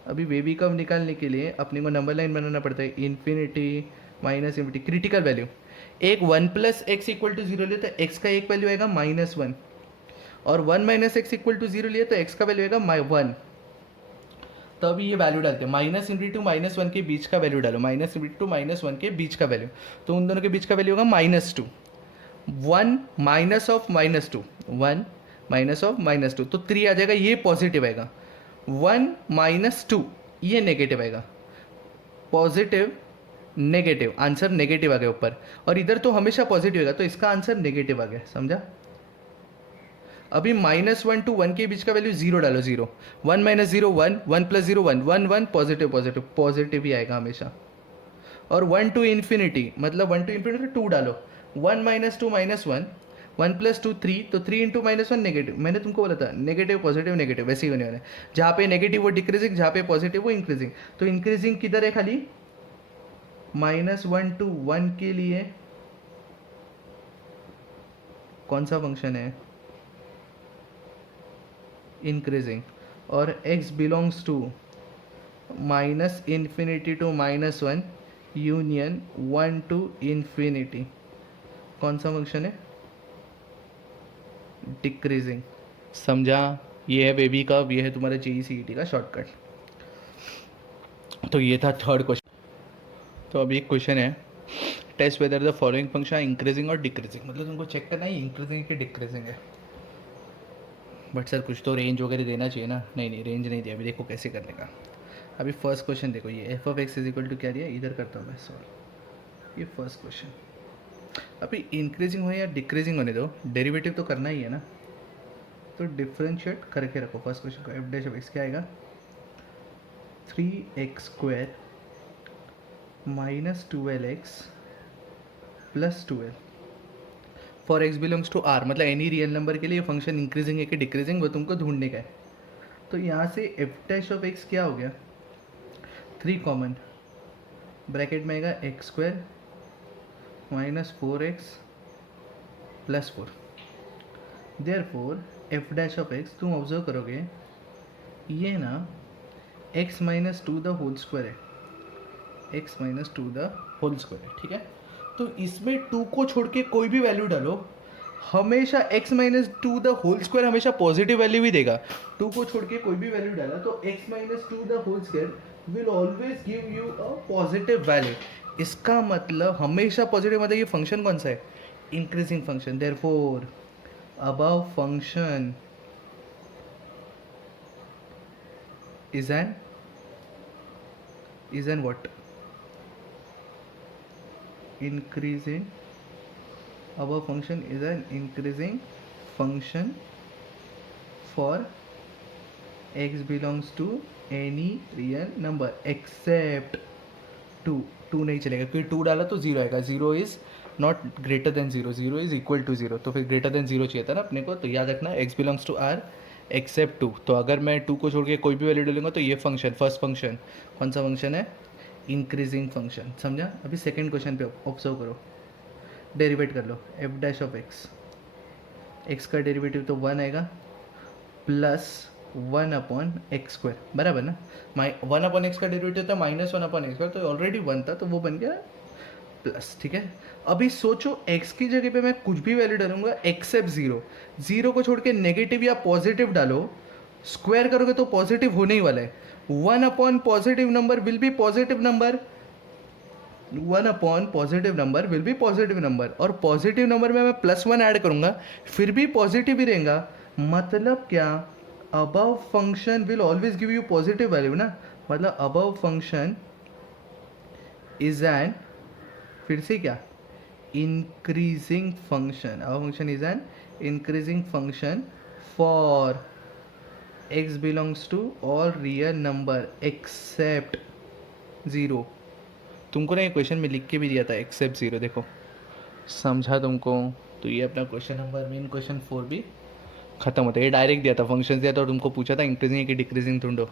अभी वेवी कर्व निकालने के लिए अपने को नंबर लाइन बनाना पड़ता है, infinity minus infinity, critical value. एक 1 प्लस एक्स इक्वल टू 0 लिया तो एक्स का एक वैल्यू आएगा -1, और 1 माइनस एक्स इक्वल टू 0 लिया तो एक्स का वैल्यू आएगा -1। तो अभी ये वैल्यू डालते हैं, -∞ टू -1 के बीच का वैल्यू डालो, -∞ टू -1 के बीच का वैल्यू। तो उन दोनों के बीच का वैल्यू होगा -2, 1 माइनस ऑफ -2, 1 माइनस ऑफ -2, तो 3 आ जाएगा, ये पॉजिटिव आएगा। 1 माइनस 2 ये नेगेटिव आएगा, पॉजिटिव नेगेटिव, आंसर नेगेटिव आ गया ऊपर, और इधर तो हमेशा पॉजिटिव आएगा, तो इसका आंसर नेगेटिव आ गया। समझा। अभी -1 टू 1 के बीच का वैल्यू 0 डालो, 0, 1 minus 0 1, 1 plus 0 1, 1 1 positive positive positive ही आएगा हमेशा। और 1 टू इन्फिनिटी मतलब 1 टू इन्फिनिटी 2 डालो, 1 माइनस 2 -1, 1 प्लस 2 3, तो 3 इंटू -1 नेगेटिव। मैंने तुमको बोला था नेगेटिव पॉजिटिव नेगेटिव वैसे ही होने वाला है, जहाँ पे नेगेटिव वो डिक्रीजिंग, जहाँ पे पॉजिटिव वो इंक्रीजिंग। तो इंक्रीजिंग किधर है, खाली -1 टू 1 के लिए कौन सा फंक्शन है, इंक्रीजिंग। और x belongs to -∞ to -1 union 1 to infinity, कौन सा फंक्शन है, डिक्रीजिंग। समझा। ये है बेबी का, ये है तुम्हारा JECET का शॉर्टकट। तो ये था थर्ड क्वेश्चन। तो अभी एक क्वेश्चन है, test whether the following function increasing और डिक्रीजिंग, मतलब तुमको चेक करना है इंक्रीजिंग की डिक्रीजिंग है। बट सर कुछ तो रेंज वगैरह देना चाहिए ना। नहीं रेंज नहीं दिया। अभी देखो कैसे करने का। अभी फर्स्ट क्वेश्चन देखो, ये f of x is equal to क्या दिया, इधर करता हूँ मैं सॉल्व। ये फर्स्ट क्वेश्चन, अभी इंक्रीजिंग हो या डिक्रीजिंग होने दो, डेरिवेटिव तो करना ही है ना, तो डिफ्रेंशिएट करके रखो फर्स्ट क्वेश्चन को। एफ डैश ऑफ एक्स क्या आएगा, 3x² minus 12x plus 12 for x belongs to r, मतलब एनी रियल नंबर के लिए फंक्शन इंक्रीजिंग है कि डिक्रीजिंग वो तुमको ढूंढने का है। तो यहाँ से एफ डैश ऑफ एक्स क्या हो गया, 3 कॉमन, ब्रैकेट में आएगा x square minus 4x plus 4। Therefore F dash of x, तुम ऑब्जर्व करोगे ये ना x minus two the whole square है, x minus two the whole square है, ठीक है। तो इसमें 2 को छोड़ के कोई भी वैल्यू डालो, हमेशा x minus two the whole square हमेशा पॉजिटिव वैल्यू ही देगा। 2 को छोड़ के कोई भी वैल्यू डाला तो x minus two the whole square will always give you a positive value. इसका मतलब हमेशा पॉजिटिव, मतलब ये फंक्शन कौन सा है, increasing function. Therefore above function is an what, increasing, above function is an increasing function for x belongs to any real number except 2। 2 नहीं चलेगा क्योंकि 2 डाला तो 0 आएगा, 0 is not greater than 0, 0 is equal to 0, तो फिर ग्रेटर देन 0 चाहिए था ना अपने को। तो याद रखना x belongs to r except 2। तो अगर मैं 2 को छोड़ के कोई भी वैल्यू डालूंगा तो ये फंक्शन, फर्स्ट फंक्शन कौन सा फंक्शन है, इंक्रीजिंग फंक्शन, समझा। अभी सेकेंड क्वेश्चन पे ऑब्जर्व करो, डेरिवेट कर लो F dash of x, x का डेरिवेटिव तो 1 आएगा प्लस 1 अपॉन एक्स स्क्वायर, बराबर ना। 1 अपॉन एक्स का डेरिवेटिव था माइनस 1 अपॉन एक्स स्क्वायर, तो ऑलरेडी 1 था तो वो बन गया प्लस, ठीक है। अभी सोचो x की जगह पे मैं कुछ भी वैल्यू डालूंगा एक्सेप्ट 0, 0 को छोड़ के नेगेटिव या पॉजिटिव डालो, स्क्वायर करोगे तो पॉजिटिव होने ही वाला है। 1 upon positive number will be positive number, 1 upon positive number will be positive number, और पॉजिटिव नंबर में मैं +1 ऐड करूंगा फिर भी पॉजिटिव ही रहेगा। मतलब क्या, above function will always give you positive value ना, मतलब अबव फंक्शन इज एन, फिर से क्या, increasing function, above function is an increasing function for x belongs to all real number except 0। तुमको ना ये क्वेश्चन में लिख के भी दिया था एक्सेप्ट 0, देखो समझा तुमको। तो ये अपना क्वेश्चन नंबर, मेन क्वेश्चन 4 भी खत्म होता है। ये डायरेक्ट दिया था, फंक्शन दिया था और तुमको पूछा था इंक्रीजिंग है कि डिक्रीजिंग ढूंढो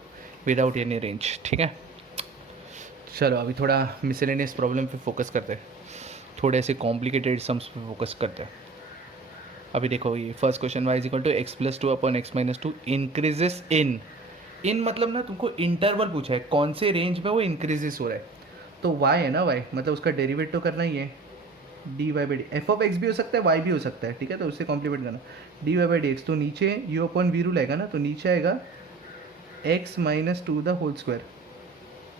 विदाउट एनी रेंज, ठीक है। चलो अभी थोड़ा मिसलेनियस प्रॉब्लम पे फोकस करते हैं, थोड़े ऐसे कॉम्प्लिकेटेड सम्स पे फोकस करते हैं। अभी देखो ये first question, y is equal to x plus two upon x minus two increases in, in मतलब ना तुमको इंटरवल पूछा है कौन से रेंज में वो इंक्रीजेस हो रहा है। तो y है ना, y मतलब उसका डेरिवेट तो करना ही है, D Y by D, F of x भी हो सकता है y भी हो सकता है, ठीक है। तो उससे कॉम्प्लीमेंट करना, D Y by D x, तो नीचे यू अपॉन वी रूल आएगा ना, तो नीचे आएगा x minus two the whole square,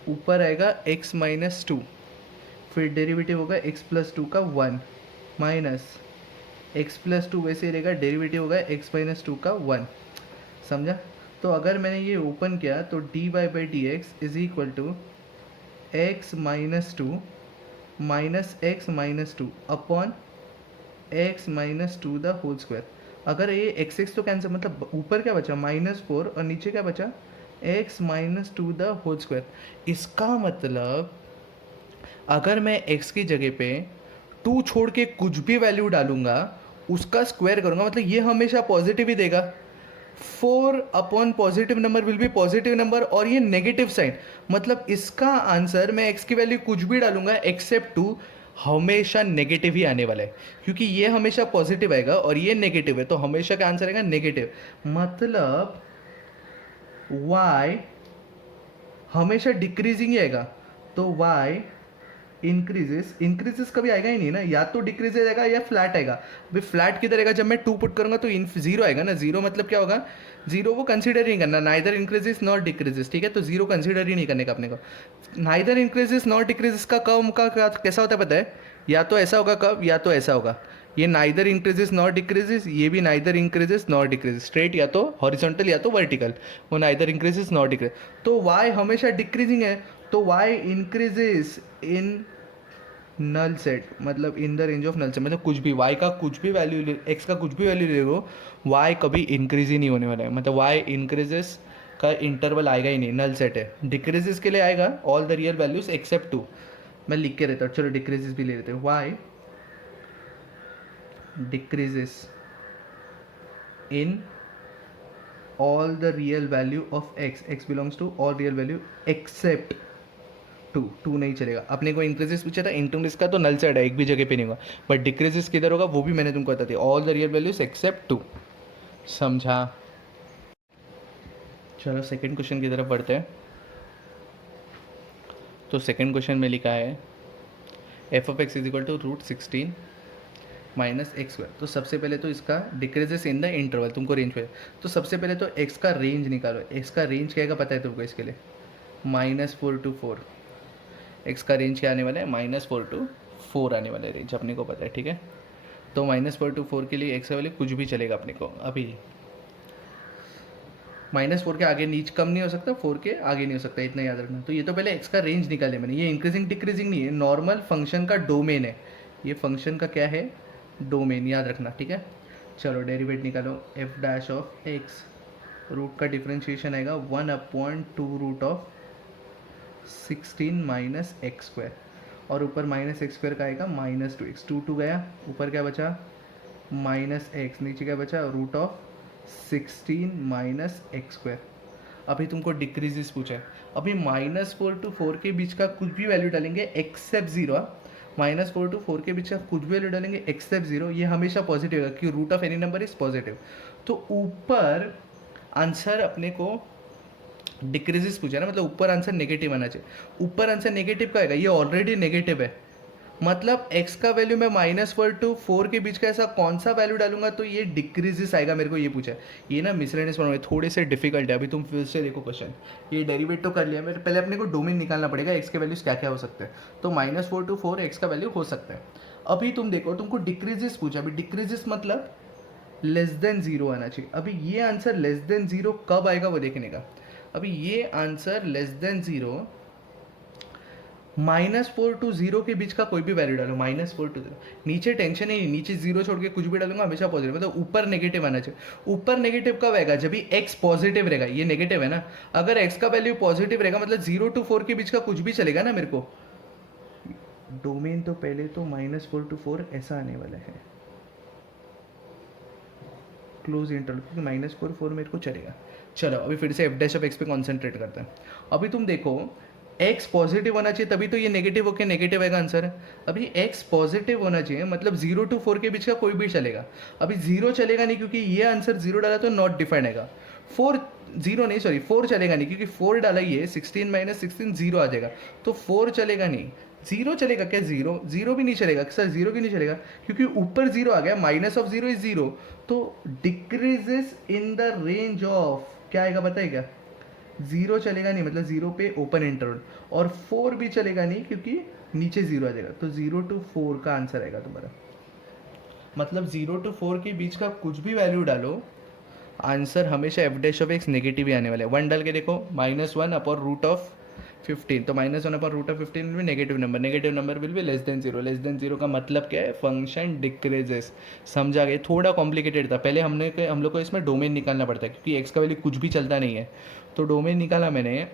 ऊपर आएगा x माइनस टू, फिर डेरिवेटिव होगा x प्लस टू का 1 माइनस x प्लस टू, वैसे रहेगा डेरिवेटिव होगा x माइनस टू का 1, समझा। तो अगर मैंने ये ओपन किया तो D Y by D x is equal to x minus two minus x minus two upon x minus two the whole square. अगर ये एक्स एक्स तो कैंसिल, मतलब ऊपर क्या बचा -4 और नीचे क्या बचा x minus two the whole square. इसका मतलब अगर मैं x की जगह पे 2 छोड़ के कुछ भी वैल्यू डालूंगा उसका स्क्वायर करूंगा, मतलब ये हमेशा पॉजिटिव ही देगा। 4 upon positive number will be positive number, और ये नेगेटिव साइन, मतलब इसका आंसर मैं x की वैल्यू कुछ भी डालूंगा एक्सेप्ट 2 हमेशा नेगेटिव ही आने वाला है, क्योंकि ये हमेशा पॉजिटिव आएगा और ये नेगेटिव है, तो हमेशा का आंसर आएगा नेगेटिव। मतलब y हमेशा डिक्रीजिंग ही आएगा, तो y इंक्रीजेस कभी आएगा ही नहीं ना, या तो डिक्रीज आएगा या फ्लैट आएगा। भाई फ्लैट किधर आएगा, जब मैं 2 पुट करूंगा तो 0 आएगा ना, 0 मतलब क्या होगा, 0 वो कंसीडर ही करना, नाइदर इंक्रीजेस नॉट डिक्रीजेस, ठीक है। तो 0 कंसीडर ही नहीं करने का अपने को। नाइदर इंक्रीजेस नॉट डिक्रीजेस का कर्व का कैसा होता है पता है, या तो ऐसा होगा कर्व या तो ऐसा होगा। ये नाइदर इंक्रीजेस नॉट डिक्रीजेस, ये भी neither increases not decreases, straight या तो हॉरिजॉन्टल या तो वर्टिकल, वो नाइदर इंक्रीजेस नॉट डिक्रीज। तो y हमेशा डिक्रीजिंग है, तो y increases in null set, मतलब in the range of null set, मतलब कुछ भी y का कुछ भी वैल्यू, x का कुछ भी वैल्यू ले लो, y कभी इंक्रीज ही नहीं होने वाला है। मतलब y इंक्रीजेस का इंटरवल आएगा ही नहीं, नल सेट है। डिक्रीजेस के लिए आएगा all the real values except 2, मैं लिख के रहता हूँ, चलो डिक्रीजेस भी ले लेते हैं। y decreases in all the real value of x, x belongs to all real value except two, two नहीं चलेगा। अपने को इंक्रीजेस पूछा था, इंक्रीज का तो नल साइड है, एक भी जगह पे नहीं होगा, बट डिक्रीजेस किधर होगा वो भी मैंने तुमको बता दिया, all the real values except two. समझा? चलो सेकंड क्वेश्चन की तरफ बढ़ते हैं। तो सेकंड क्वेश्चन में लिखा है F of x is equal to √16 minus x square. तो सबसे पहले तो इसका डिक्रीजेस इन द इंटरवल, तुमको रेंज पे, तो सबसे पहले तो एक्स का रेंज निकालो। एक्स का रेंज क्या है पता है तुमको इसके लिए? -4 to 4। एक्स का रेंज क्या आने वाला है? -4 to 4 आने वाला है रेंज, अपने को पता है, ठीक है। तो -4 to 4 के लिए एक्स का वैल्यू कुछ भी चलेगा अपने को। अभी -4 के आगे नीच कम नहीं हो सकता, 4 के आगे नहीं हो सकता, इतना याद रखना। तो ये तो पहले एक्स का रेंज निकाले मैंने, ये इंक्रीजिंग डिक्रीजिंग नहीं है, नॉर्मल फंक्शन का डोमेन है। ये फंक्शन का क्या है? डोमेन, याद रखना, ठीक है। चलो डेरिवेट निकालो, F dash of x, root का डिफ्रेंशिएशन आएगा 1/2√16 माइनस एक्स स्क्वायर, और ऊपर माइनस एक्स स्क्वायर का आएगा -2x, 2 गया, ऊपर क्या बचा? -x, नीचे क्या बचा? √16 माइनस एक्स स्क्वायर। अभी तुमको डिक्रीजेस पूछा है, अभी -4 to 4 के बीच का कुछ भी वैल्यू डालेंगे एक्सेप्ट जीरो। -4 to 4 के बीच का कुछ भी वैल्यू डालेंगे एक्सेप्ट जीरो, ये हमेशा पॉजिटिव होगा कि root of any number is positive. तो ऊपर आंसर अपने को डिक्रीजेस पूछा ना, मतलब ऊपर आंसर नेगेटिव आना चाहिए। ऊपर आंसर नेगेटिव का आएगा, ये ऑलरेडी नेगेटिव है, मतलब x का वैल्यू मैं -4 to 4 के बीच का ऐसा कौन सा वैल्यू डालूंगा तो ये डिक्रीजेस आएगा, मेरे को ये पूछा है। ये ना मिसलेनियस प्रॉब्लम है, थोड़े से डिफिकल्ट है। अभी तुम फिर से देखो क्वेश्चन, ये डेरिवेट तो कर लिया, मेरे पहले अपने को डोमेन निकालना पड़ेगा, x के वैल्यूज क्या क्या हो सकते हैं। तो -4 to 4 x का वैल्यू हो सकता है। अभी तुम देखो, तुमको डिक्रीजेस पूछा, अभी डिक्रीजेस मतलब लेस देन जीरो आना चाहिए। अभी ये आंसर लेस देन जीरो कब आएगा वो देखने का। अभी ये answer less than zero, -4 to 0 के बीच का कोई भी वैल्यू डालो, -4 to 0, नीचे टेंशन ही नहीं, नीचे जीरो छोड़ के कुछ भी डालूंगा हमेशा पॉजिटिव, मतलब ऊपर नेगेटिव आना चाहिए। ऊपर नेगेटिव कब आएगा? जब भी x पॉजिटिव रहेगा, ये नेगेटिव है ना, अगर x का वैल्यू पॉजिटिव रहेगा मतलब 0 to 4 के बीच का कुछ भी चलेगा ना मेरे को। डोमेन तो पहले तो -4 to 4 ऐसा आने वाला है, क्लोज इंटरवल, क्योंकि -4 मेरे को चलेगा। चलो अभी फिर से एफ डैश ऑफ एक्स पे कॉन्सेंट्रेट करते हैं। अभी तुम देखो, x पॉजिटिव होना चाहिए तभी तो ये नेगेटिव होकर नेगेटिव आएगा आंसर। अभी x पॉजिटिव होना चाहिए, मतलब 0 to 4 के बीच का कोई भी चलेगा। अभी 0 चलेगा नहीं, क्योंकि ये आंसर 0 डाला तो नॉट डिफाइंड आएगा। 4 चलेगा नहीं, क्योंकि 4 डाला, ये 16 माइनस 16 0 आ जाएगा, तो 4 चलेगा नहीं। 0 चलेगा क्या? 0 भी नहीं चलेगा सर, 0 भी नहीं चलेगा, क्योंकि ऊपर 0 आ गया, -0 इज 0, तो decreases in the range of, क्या आएगा बताइए क्या? 0 चलेगा नहीं, मतलब 0 पे ओपन इंटरवल, और 4 भी चलेगा नहीं क्योंकि नीचे 0 आ जाएगा, तो 0 to 4 का आंसर आएगा तुम्हारा। मतलब 0 to 4 के बीच का कुछ भी वैल्यू डालो, आंसर हमेशा F dash of X negative ही आने वाला है। 1 डाल के देखो, -1/√15, तो -1/√15 will be negative number, negative number will be less than zero. Less than zero का मतलब क्या है? Function decreases. समझा गए? थोड़ा कॉम्प्लिकेटेड था, पहले हम लोग को इसमें डोमेन निकालना पड़ता है, क्योंकि एक्स का वैल्यू कुछ भी चलता नहीं है। तो डोमेन निकाला मैंने,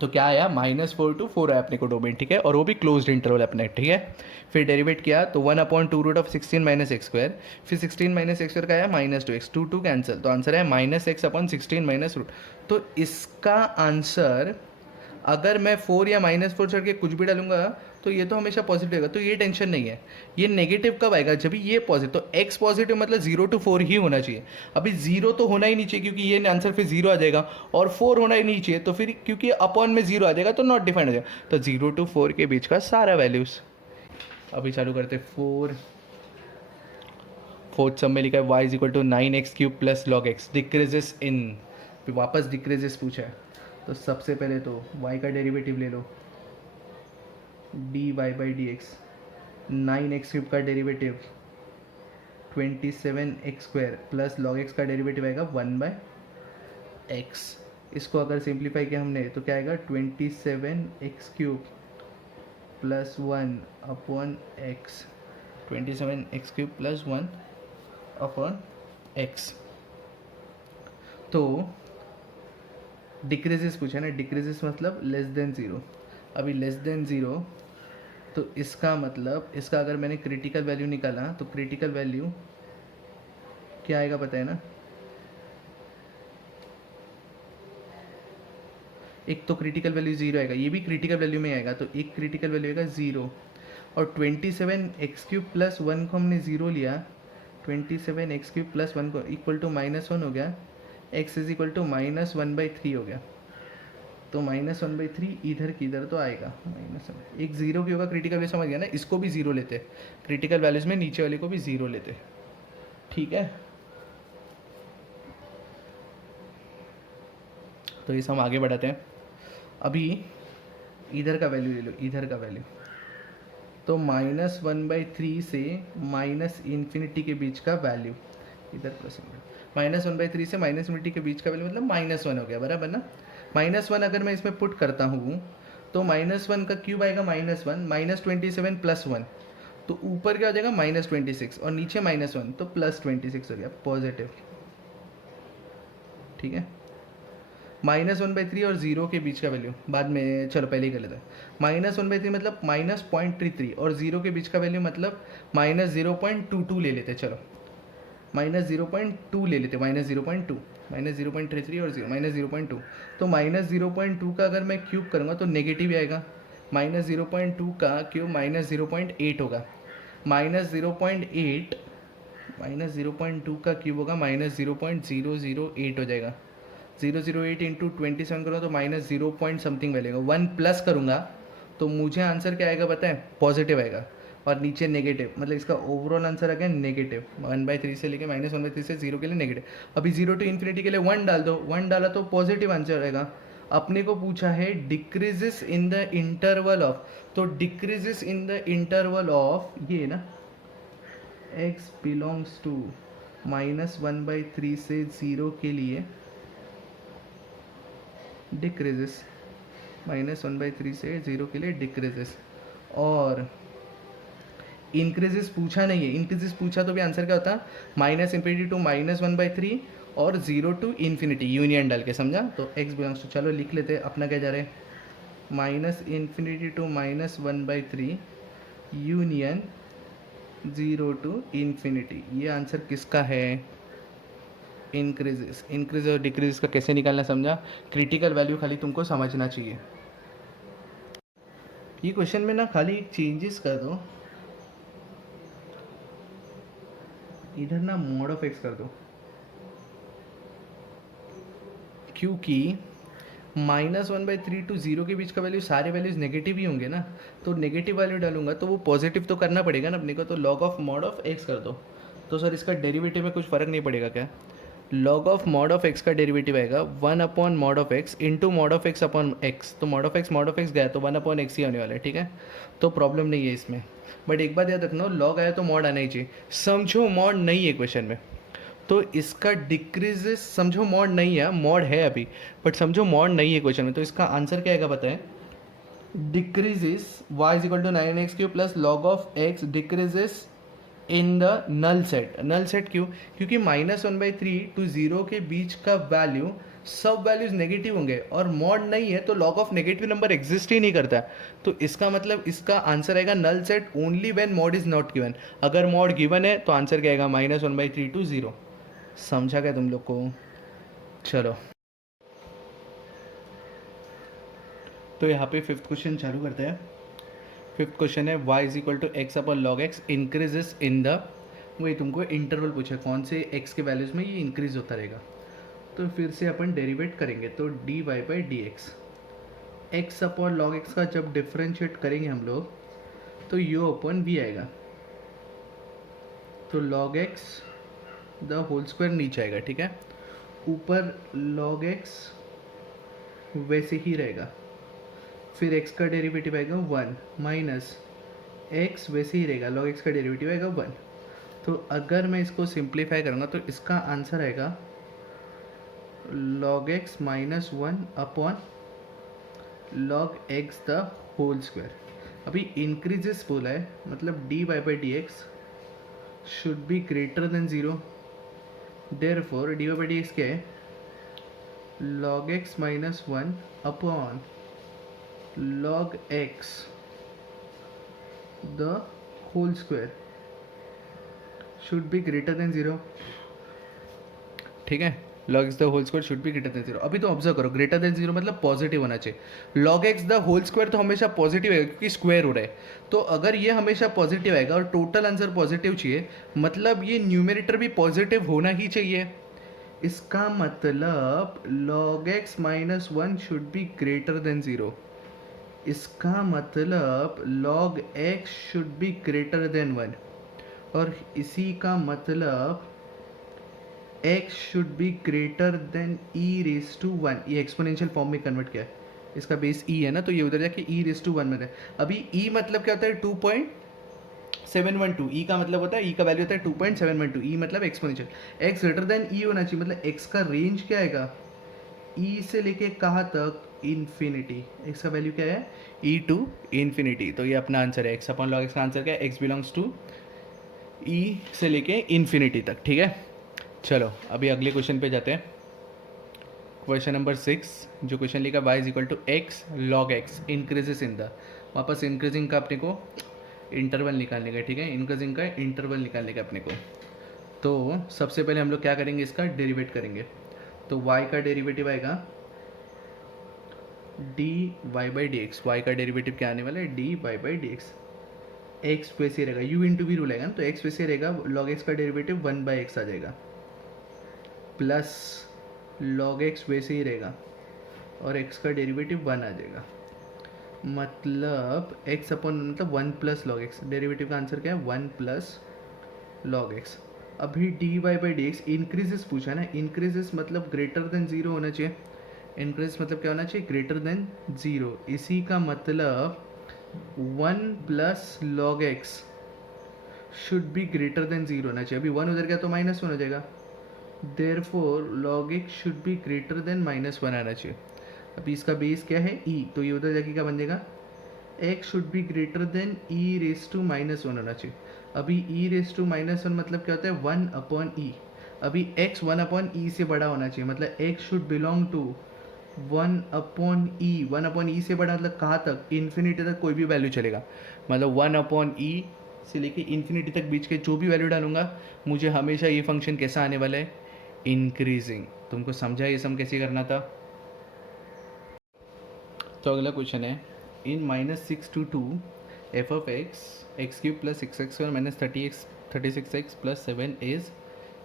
तो क्या आया? -4 to 4 आया अपने को डोमेन, ठीक है, और वो भी क्लोज्ड इंटरवल अपने, ठीक है। फिर डेरिवेट किया तो 1/2√16 माइनस एक्स स्क्वायर, फिर 16 माइनस एक्स स्क्वायर का आया -2x, 2 कैंसिल, तो आंसर है -x/16 माइनस रूट। तो इसका आंसर, अगर मैं 4 या -4 चढ़ के कुछ भी डालूंगा तो ये तो हमेशा पॉजिटिव होगा, तो ये टेंशन नहीं है। ये नेगेटिव कब आएगा? जब भी ये पॉजिटिव, तो x पॉजिटिव मतलब 0 to 4 ही होना चाहिए। अभी 0 तो होना ही नहीं चाहिए, क्योंकि ये आंसर फिर 0 आ जाएगा, और 4 होना ही नहीं चाहिए, तो फिर क्योंकि अपॉन में 0 आ जाएगा तो नॉट डिफाइंड हो जाएगा। तो 0 to 4 के बीच का सारा वैल्यूज। अभी चालू करते 4th सम में लिखा है y = 9x³ + log x, decreases इन, वापस डिक्रीजेस पूछा है। तो सबसे पहले तो y का डेरिवेटिव ले लो, dy/dx, 9x³ का derivative 27x² plus log x का डेरिवेटिव आएगा 1/x। इसको अगर सिंप्लीफाई किया हमने तो क्या आएगा? 27x³ plus 1/x, 27x³ plus 1/x। तो डिक्रीजेस पूछा ना, डिक्रीजेस मतलब लेस देन ज़ीरो। अभी लेस देन ज़ीरो, तो इसका मतलब, इसका अगर मैंने क्रिटिकल वैल्यू निकाला तो क्रिटिकल वैल्यू क्या आएगा पता है ना? एक तो क्रिटिकल वैल्यू जीरो आएगा, ये भी क्रिटिकल वैल्यू में आएगा, तो एक क्रिटिकल वैल्यू आएगा जीरो। और 27x³ प्लस वन को हमने ज़ीरो लिया, 27x³ प्लस वन को इक्वल टू -1 हो गया, x इज इक्वल टू -1/3 हो गया। तो -1/3 इधर की इधर तो आएगा -1, एक जीरो की होगा क्रिटिकल वैल्यू, समझ गया ना, इसको भी जीरो लेते, क्रिटिकल वैल्यूज में नीचे वाले को भी जीरो लेते, ठीक है। तो इस हम आगे बढ़ाते हैं। अभी इधर का वैल्यू ले लो, इधर का वैल्यू, तो -1/3 से -∞ के बीच का वैल्यू, इधर -1/3 से -∞ के बीच का वैल्यू मतलब -1 हो गया, बराबर ना। -1 अगर मैं इसमें पुट करता हूँ तो -1 का क्यूब आएगा -1, -27 प्लस 1, तो ऊपर क्या हो जाएगा -26 और नीचे -1, तो +26 हो गया पॉजिटिव, ठीक है। -1/3 और 0 के बीच का वैल्यू बाद में, चलो पहले ही कर लेते हैं। -1/3 मतलब -0.33 और 0 के बीच का वैल्यू मतलब -0.22 ले लेते, चलो -0.2 ले लेते, -0.2, -0.33 और 0 -0.2, तो -0.2 का अगर मैं क्यूब करूँगा तो नेगेटिव आएगा, -0.2 का क्यूब -0.8 होगा, -0.8 -0.2 का क्यूब होगा -0.008 हो जाएगा, 008 इंटू 27 करूँगा तो -0 पॉइंट समथिंग वैल्यू आएगा, 1 प्लस करूँगा तो मुझे आंसर क्या आएगा पता है, पॉजिटिव आएगा, और नीचे नेगेटिव, मतलब इसका ओवरऑल आंसर आ गया नेगेटिव, 1/3 से लेके -1/3 से 0 के लिए नेगेटिव। अभी 0 टू इन्फिनिटी के लिए 1 डाल दो, 1 डाला तो पॉजिटिव आंसर आएगा। अपने को पूछा है decreases in the interval of, तो decreases in the interval of ये ना x बिलोंग्स टू -1/3 से 0 के लिए डिक्रीजेस, -1/3 से 0 के लिए डिक्रीजेस, और इंक्रीजेस पूछा नहीं है, इंक्रीजेस पूछा तो भी आंसर क्या होता, -∞ टू -1/3 और 0 टू इन्फिनिटी यूनियन डाल के, समझा। तो x बिलोंग्स टू, चलो लिख लेते हैं अपना क्या जा रहा है, -∞ टू -1/3 यूनियन 0 टू इन्फिनिटी, ये आंसर किसका है, इंक्रीजेस। इंक्रीज और डिक्रीज का कैसे निकालना समझा, क्रिटिकल वैल्यू खाली तुमको समझना चाहिए। ये क्वेश्चन में ना खाली चेंजेस कर दो, इधर ना मोड ऑफ एक्स कर दो, क्योंकि -1/3 टू 0 के बीच का वैल्यू सारे वैल्यूज नेगेटिव ही होंगे ना, तो नेगेटिव वैल्यू डालूंगा तो वो पॉजिटिव तो करना पड़ेगा ना अपने को, तो log of mod of x कर दो। तो सर इसका डेरिवेटिव में कुछ फ़र्क नहीं पड़ेगा क्या, log of mod of x का डेरिवेटिव आएगा 1/mod of x into mod of x upon x, तो मॉड ऑफ एक्स गया तो 1/x ही आने वाला है, ठीक है, तो प्रॉब्लम नहीं है इसमें। बट एक बात याद रखना, लॉग आया तो मॉड आना ही चाहिए, समझो मॉड नहीं है क्वेश्चन में, तो इसका डिक्रीजेस, समझो मॉड नहीं है, मॉड है अभी बट समझो मॉड नहीं है क्वेश्चन में, तो इसका आंसर क्या आएगा बताएं, decreases y is equal to 9x³ plus log of x decreases in the null set. Null set क्यों, क्योंकि -1/3 टू 0 के बीच का वैल्यू सब वैल्यूज नेगेटिव होंगे और मॉड नहीं है तो log of negative number exist ही नहीं करता है, तो इसका मतलब इसका आंसर आएगा null set only when mod is not given. अगर मॉड गिवन है तो आंसर क्या आएगा -1/3 टू 0। समझा क्या तुम लोग को, चलो तो यहाँ पे फिफ्थ क्वेश्चन चालू करते हैं। फिफ्थ क्वेश्चन है y is equal to x upon log x increases in the, वही तुमको इंटरवल पूछा कौन से x के वैल्यूज़ में ये इंक्रीज होता रहेगा, तो फिर से अपन डेरिवेट करेंगे, तो dy/dx, x upon log x का जब डिफ्रेंशिएट करेंगे हम लोग तो u अपॉन v आएगा, तो log x the whole square नीचे आएगा, ठीक है, ऊपर लॉग एक्स वैसे ही रहेगा, फिर x का डेरिवेटिव आएगा 1 माइनस x वैसे ही रहेगा, लॉग x का डेरिवेटिव आएगा 1, तो अगर मैं इसको सिंप्लीफाई करूँगा तो इसका आंसर आएगा log x minus 1 upon log x the whole square. अभी इंक्रीजेस बोला है मतलब dy/dx should be greater than 0, therefore dy/dx क्या है, log x minus 1 upon log x the whole square should be greater than 0, ठीक है, log x the whole square should be greater than zero. अभी तो observe करो, greater than zero मतलब positive होना चाहिए। log x the whole square तो हमेशा पॉजिटिव है क्योंकि स्क्वायर हो रहा है। तो अगर ये हमेशा पॉजिटिव आएगा और टोटल आंसर पॉजिटिव चाहिए, मतलब ये न्यूमरेटर भी पॉजिटिव होना ही चाहिए। इसका मतलब log x minus one should be greater than zero. इसका मतलब log x should be greater than one, और इसी का मतलब x should be greater than e raise to one. ये एक्सपोनेंशियल फॉर्म में कन्वर्ट किया है, इसका बेस e है ना, तो ये उधर जाके e रेस टू वन में है। अभी e मतलब क्या होता है 2.712, e का मतलब होता है, e का वैल्यू होता है 2.712, e मतलब exponential. x greater than e होना चाहिए, मतलब x का रेंज क्या आएगा, e से लेके कहाँ तक, इन्फिनिटी। x का वैल्यू क्या है, e टू इन्फिनिटी। तो ये अपना आंसर है, x अपॉन log x का आंसर क्या है, x बिलोंग्स टू e से लेके इन्फिनिटी तक। ठीक है, चलो अभी अगले क्वेश्चन पे जाते हैं। क्वेश्चन नंबर 6, जो क्वेश्चन लिखा y is equal to x log x increases in the, वापस इंक्रीजिंग का अपने को इंटरवल निकालने का। ठीक है, इंक्रीजिंग का इंटरवल निकालने का अपने को। तो सबसे पहले हम लोग क्या करेंगे, इसका डेरिवेट करेंगे। तो y का डेरिवेटिव आएगा D Y by D x. Y का डेरिवेटिव क्या आने वाला है, D Y by D x. X वैसे रहेगा, यू इंटू वी रूल आएगा ना, तो एक्स वैसे रहेगा, लॉग एक्स का डेरिवेटिव वन बाई एक्स आ जाएगा, प्लस log x वैसे ही रहेगा और x का डेरिवेटिव वन आ जाएगा। मतलब x अपॉन मतलब one plus log x, derivative का आंसर क्या है, वन प्लस लॉग एक्स। अभी D Y by D x increases पूछा ना, इंक्रीजेस मतलब ग्रेटर देन जीरो होना चाहिए। इंक्रीज मतलब क्या होना चाहिए, ग्रेटर देन जीरो। इसी का मतलब one plus log x should be greater than zero होना चाहिए। अभी वन उधर गया तो माइनस वन हो जाएगा, therefore log x should be greater then minus one आना चाहिए। अभी इसका बेस क्या है, e, तो ये उधर जाके क्या बन जाएगा, x should be greater than e raise to minus one होना चाहिए। अभी e raise to minus one मतलब क्या होता है, वन अपॉन ई। अभी x वन अपॉन ई से बड़ा होना चाहिए, मतलब x should belong to one upon e. One upon e से बड़ा मतलब कहाँ तक, इन्फिनिटी तक कोई भी वैल्यू चलेगा। मतलब वन अपॉन ई से लेके इन्फिनिटी तक बीच के जो भी वैल्यू डालूंगा, मुझे हमेशा ये फंक्शन कैसा आने वाला है, इंक्रीजिंग। तुमको समझा ये सम कैसे करना था। तो अगला क्वेश्चन है, in minus six to two f of x x cube plus six x square minus 36x plus 7 is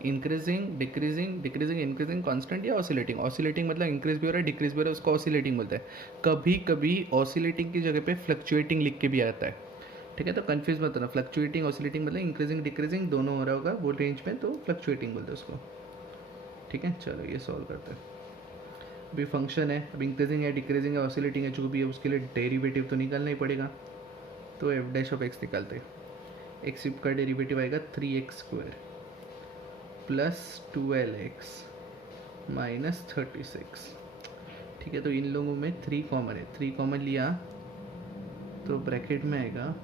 increasing decreasing decreasing increasing constant या ऑसिलेटिंग। ऑसिलेटिंग मतलब इंक्रीज भी हो रहा है डिक्रीज भी हो रहा है, उसको ऑसिलेटिंग बोलते हैं। कभी कभी ऑसिलेटिंग की जगह पे फ्लक्चुएटिंग लिख के भी आता है। ठीक है, तो कंफ्यूज मत होना, फ्लक्चुएटिंग ऑसिलेटिंग मतलब इंक्रीजिंग डिक्रीजिंग दोनों हो रहा होगा वो रेंज में, तो फ्लक्चुएटिंग बोलते हैं उसको। ठीक है, चलो ये सॉल्व करते हैं। अभी फंक्शन है, अब इंक्रीजिंग है डिक्रीजिंग है ऑसिलेटिंग है, जो भी है उसके लिए डेरिवेटिव तो निकालना ही पड़ेगा। तो एफ डैश ऑफ एक्स निकालते हैं। एक्स क्यूब का डेरिवेटिव आएगा 3x square plus 12x minus 36। ठीक है, तो इन लोगों में 3 कॉमन है, 3 कॉमन लिया तो ब्रैकेट में आएगा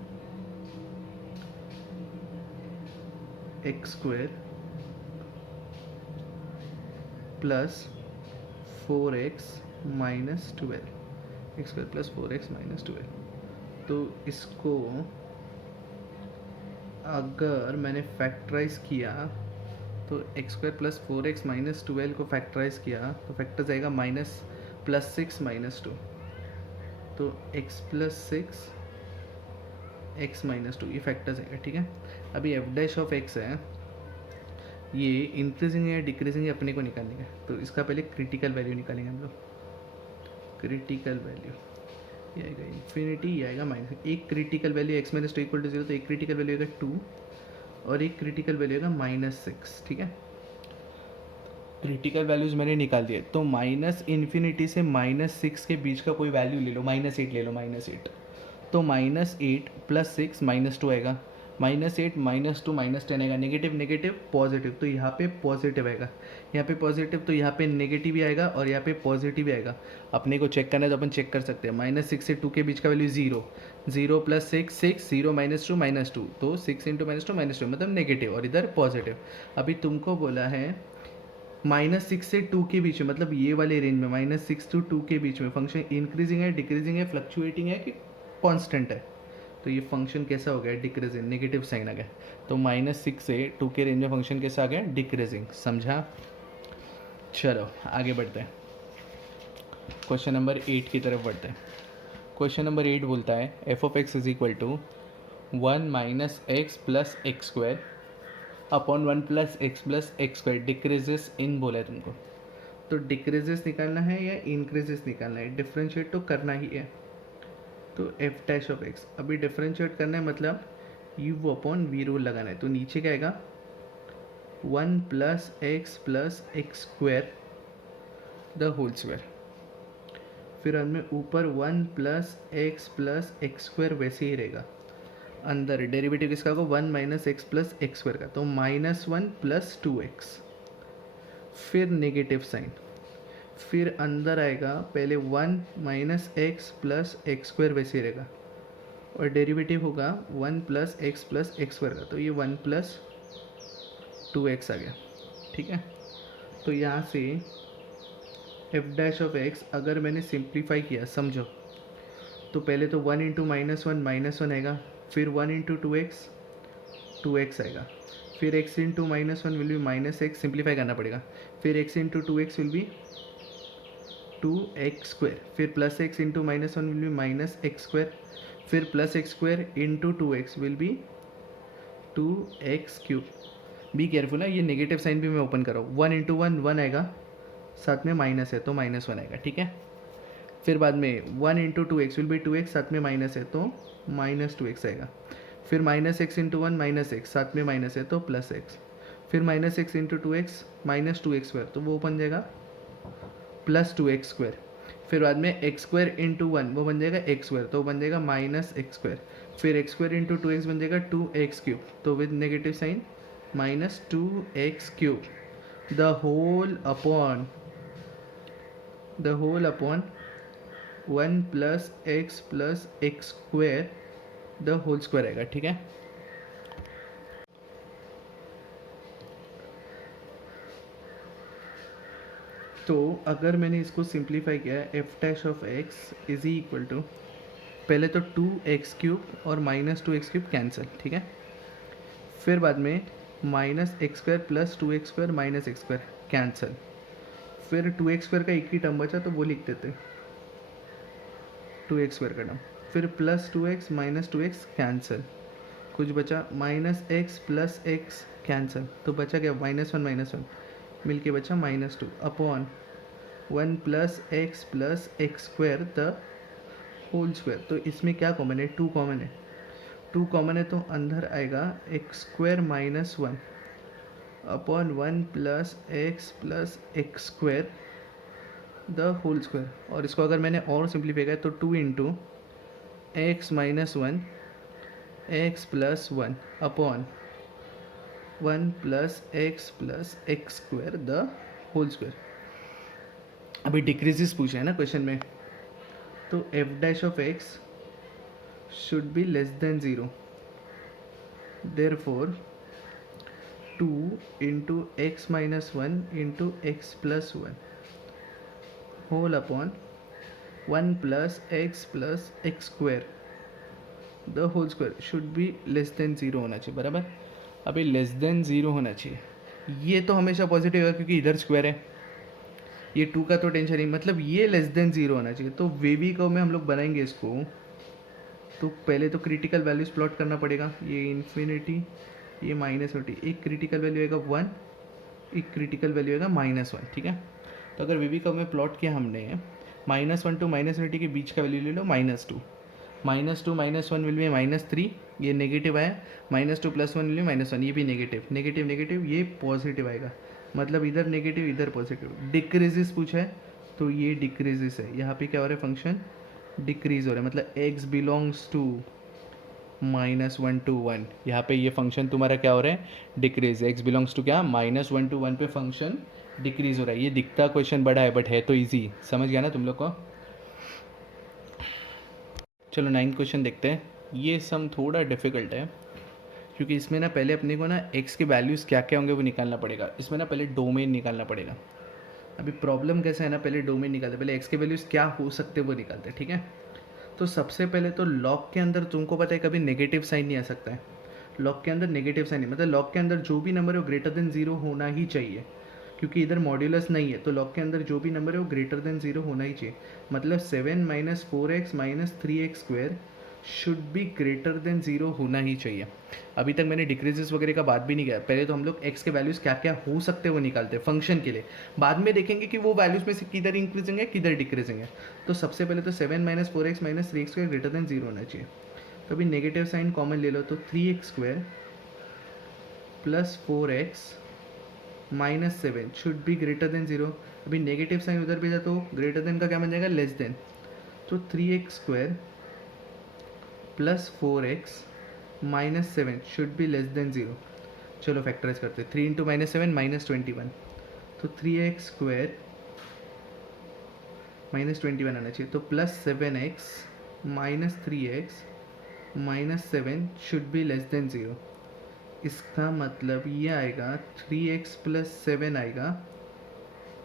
x square plus 4x minus 12, x square plus 4x minus 12। तो इसको अगर मैंने फैक्टराइज किया तो X square plus 4x minus 12 को फैक्टराइज किया तो फैक्टर जाएगा माइनस प्लस 6 माइनस 2, तो x प्लस 6 x माइनस 2 ये फैक्टर्स आएगा। ठीक है, अभी एफ डैश ऑफ एक्स है, ये इंक्रीजिंग है डिक्रीजिंग है अपने को निकालने का, तो इसका पहले क्रिटिकल वैल्यू निकालेंगे हम लोग। क्रिटिकल वैल्यू ये आएगा इन्फिनिटी, ये आएगा माइनस। एक critical value x minus two equal to zero, तो एक क्रिटिकल वैल्यू आएगा 2 और एक क्रिटिकल वैल्यू आएगा माइनस 6। ठीक है, क्रिटिकल वैल्यूज मैंने निकाल दिए, तो माइनस इन्फिनिटी से माइनस 6 के बीच का कोई वैल्यू ले लो, माइनस 8 ले लो, माइनस 8। तो माइनस 8 प्लस 6 माइनस 2 आएगा, माइनस 8 माइनस 2 माइनस 10 आएगा, नेगेटिव नेगेटिव पॉजिटिव, तो यहाँ पे पॉजिटिव आएगा, यहाँ पे पॉजिटिव, तो यहाँ पे नेगेटिव भी आएगा और यहाँ पे पॉजिटिव भी आएगा। अपने को चेक करना है तो अपन चेक कर सकते हैं। माइनस 6 से 2 के बीच का वैल्यू 0, 0 प्लस 6 6, 0 माइनस 2 माइनस 2, तो 6 इंटू माइनस 2 माइनस 2 मतलब नेगेटिव, और इधर पॉजिटिव। अभी तुमको बोला है माइनस 6 से 2 के बीच में, मतलब ये वाले रेंज में माइनस 6 to 2 के बीच में फंक्शन इंक्रीजिंग है डिक्रीजिंग है फ्लक्चुएटिंग है कि कांस्टेंट है। तो ये फंक्शन कैसा हो गया, डिक्रीजिंग, नेगेटिव साइन आ गया। तो माइनस 6 से 2 के रेंज में फंक्शन कैसा आ गया, डिक्रीजिंग। समझा। चलो आगे बढ़ते हैं, क्वेश्चन नंबर 8 की तरफ बढ़ते हैं। क्वेश्चन नंबर 8 बोलता है F of x is equal to 1 minus x plus x square upon 1 plus x square decreases in बोला है तुमको। तो डिक्रीजेस निकालना है या इंक्रीजेस निकालना है, डिफ्रेंशिएट तो करना ही है। तो एफ डैश ऑफ एक्स अभी डिफ्रेंशिएट करना है, मतलब यू अपॉन वी रूल लगाना है। तो नीचे क्या आएगा 1 plus x square the whole square, फिर हमें ऊपर 1 प्लस एक्स स्क्वायर वैसे ही रहेगा। अंदर डेरिवेटिव किसका होगा 1 minus x plus x square का, तो -1 प्लस 2x, फिर नेगेटिव साइन, फिर अंदर आएगा पहले 1 minus x plus x square वैसे ही रहेगा, और डेरिवेटिव होगा 1 प्लस एक्स स्क्वायर का, तो ये 1 प्लस 2x आ गया। ठीक है, तो यहाँ से एफ डैश ऑफ एक्स अगर मैंने सिंप्लीफाई किया समझो, तो पहले तो 1 इंटू -1 आएगा, फिर 1 इंटू 2x आएगा, फिर x into -1 will be minus x, simplify करना पड़ेगा, फिर x into 2x will be 2x square, फिर plus x into -1 will be minus x square, फिर plus x square into 2x will be 2x cube. Be careful है, ये negative sign भी मैं open कर रहा हूँ, 1 इंटू 1 आएगा, साथ में माइनस है तो -1 आएगा। ठीक है, फिर बाद में 1 into 2x will be 2x, साथ में माइनस है तो -2x आएगा, फिर -x इंटू 1 -x, साथ में माइनस है तो +x, फिर -x into 2x -2x square, तो वो बन जाएगा +2x स्क्वायर, फिर बाद में x स्क्वायर इंटू 1 वो बन जाएगा x स्क्वायर, तो बन जाएगा -x स्क्वायर, फिर x स्क्वायर इंटू 2x बन जाएगा 2x क्यूब, तो with negative sign -2x cube the whole upon 1 plus x square the whole square आएगा। ठीक है, तो अगर मैंने इसको सिंप्लीफाई किया है F dash of x is equal to, पहले तो 2x क्यूब और -2x क्यूब कैंसिल। ठीक है, फिर बाद में -x square plus 2x square minus x square cancel, फिर 2x स्क्वायर का एक ही टर्म बचा तो वो लिख देते 2x स्क्वायर का टर्म, फिर plus 2x minus 2x cancel, कुछ बचा -x प्लस x कैंसिल, तो बचा क्या -1 मिल के बचा -2 upon 1 plus x square the whole square. तो इसमें क्या कॉमन है, 2 कॉमन है, 2 कॉमन है तो अंदर आएगा x square -1 upon 1 plus x square the whole square, और इसको अगर मैंने और सिंप्लीफाई किया तो 2 into x -1 x plus 1 upon 1 plus x square the whole square. अभी डिक्रीजेस पूछे हैं ना क्वेश्चन में, तो F dash of x should be less than 0, therefore 2 into x -1 into x plus 1 whole upon 1 plus x square the whole square should be less than 0 होना चाहिए। बराबर, अभी लेस देन 0 होना चाहिए, ये तो हमेशा पॉजिटिव है क्योंकि इधर स्क्वायर है, ये 2 का तो टेंशन नहीं, मतलब ये लेस देन 0 होना चाहिए। तो वेवी कर्व में हम लोग बनाएंगे इसको, तो पहले तो क्रिटिकल वैल्यूज प्लॉट करना पड़ेगा, ये इन्फिनिटी ये -1, एक क्रिटिकल वैल्यू आएगा 1, एक क्रिटिकल वैल्यू आएगा -1। ठीक है, तो अगर वेवी कर्व में प्लॉट किया हमने -1 टू -1 के बीच का वैल्यू ले लो -2, -2 -1 विल बी -3, ये नेगेटिव आया, -2 + 1 विल बी -1, ये भी नेगेटिव, ये पॉजिटिव आएगा, मतलब इधर नेगेटिव इधर पॉजिटिव। डिक्रीजेस पूछा है तो ये डिक्रीजेस है, यहाँ पे क्या हो रहा है फंक्शन डिक्रीज हो रहा है, मतलब x बिलोंग्स टू -1 to 1, यहाँ पे ये फंक्शन तुम्हारा क्या हो रहा है डिक्रीज, x बिलोंग्स टू क्या -1 to 1 पे फंक्शन डिक्रीज हो रहा है। ये दिखता क्वेश्चन बड़ा है बट है तो ईजी, समझ गया ना तुम लोग को। चलो 9th क्वेश्चन देखते हैं, ये सम थोड़ा डिफिकल्ट है क्योंकि इसमें ना पहले अपने को ना x के वैल्यूज़ क्या क्या होंगे वो निकालना पड़ेगा, इसमें ना पहले डोमेन निकालना पड़ेगा। अभी प्रॉब्लम कैसा है ना, पहले डोमेन निकालते, पहले x के वैल्यूज़ क्या हो सकते वो निकालते। ठीक है, तो सबसे पहले तो लॉग के अंदर तुमको पता है कभी नेगेटिव साइन नहीं आ सकता है, लॉग के अंदर नेगेटिव साइन नहीं, मतलब लॉग के अंदर जो भी नंबर हो ग्रेटर देन 0 होना ही चाहिए। क्योंकि इधर मॉड्यूलस नहीं है, तो लॉग के अंदर जो भी नंबर है वो ग्रेटर देन 0 होना ही चाहिए। मतलब 7 minus 4x minus 3x square should be greater than 0 होना ही चाहिए। अभी तक मैंने डिक्रीजेस वगैरह का बात भी नहीं किया, पहले तो हम लोग x के वैल्यूज़ क्या क्या हो सकते हैं वो निकालते हैं फंक्शन के लिए, बाद में देखेंगे कि वो वैल्यूज़ में से किधर इंक्रीजिंग है किधर डिक्रीजिंग है। तो सबसे पहले तो 7 minus 4x minus 3x square greater than 0 होना चाहिए। तो अभी नेगेटिव साइन कॉमन ले लो, तो 3x square plus 4x minus 7 should be greater than 0। अभी नेगेटिव साइन उधर भेजा तो ग्रेटर देन का क्या बन जाएगा, लेस देन। तो 3x square plus 4x minus 7 should be less than 0। चलो फैक्टराइज करते हैं, 3 इंटू माइनस 7 माइनस 21, तो 3x स्क्वायर माइनस 21 आना चाहिए, तो plus 7x minus 3x minus 7 should be less than 0। इसका मतलब ये आएगा 3x प्लस 7 आएगा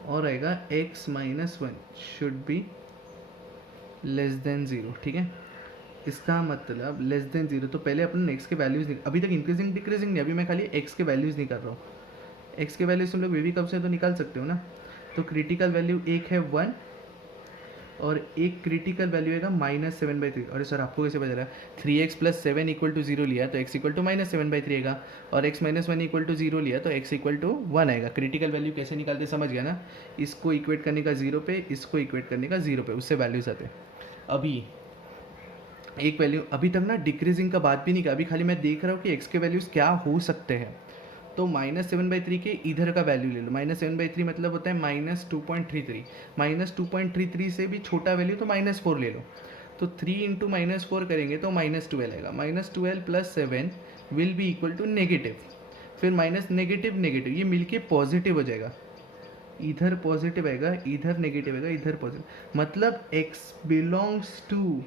और आएगा x minus 1 should be less than 0। ठीक है, इसका मतलब लेस देन 0। तो पहले अपन x के वैल्यूज़, अभी तक इंक्रीजिंग डिक्रीजिंग नहीं, अभी मैं खाली x के वैल्यूज़ नहीं कर रहा हूँ। x के वैल्यूज़ तुम लोग बेबी कब से तो निकाल सकते हो ना। तो क्रिटिकल वैल्यू एक है 1 और एक क्रिटिकल वैल्यू आएगा माइनस 7/3। अरे सर आपको कैसे पता चला, 3x प्लस 7 इक्वल टू 0 लिया तो x इक्वल टू माइनस 7/3 आएगा, और x माइनस 1 इक्वल टू 0 लिया तो x इक्वल टू 1 आएगा। क्रिटिकल वैल्यू कैसे निकालते समझ गया ना, इसको इक्वेट करने का 0 पे, इसको इक्वेट करने का 0 पे, उससे वैल्यूज आते। अभी एक वैल्यू, अभी तक ना डिक्रीजिंग का बात भी नहीं किया, अभी खाली मैं देख रहा हूँ कि x के वैल्यूज़ क्या हो सकते हैं। तो -7/3 के इधर का वैल्यू ले लो, -7/3 मतलब होता है -2.33, -2.33 से भी छोटा वैल्यू तो -4 ले लो। तो 3 इंटू -4 करेंगे तो -12 आएगा, -12 plus 7 will be equal to negative, फिर माइनस नेगेटिव नेगेटिव, ये मिलके पॉजिटिव हो जाएगा। इधर पॉजिटिव आएगा, इधर नेगेटिव आएगा, इधर पॉजिटिव, मतलब x बिलोंग्स टू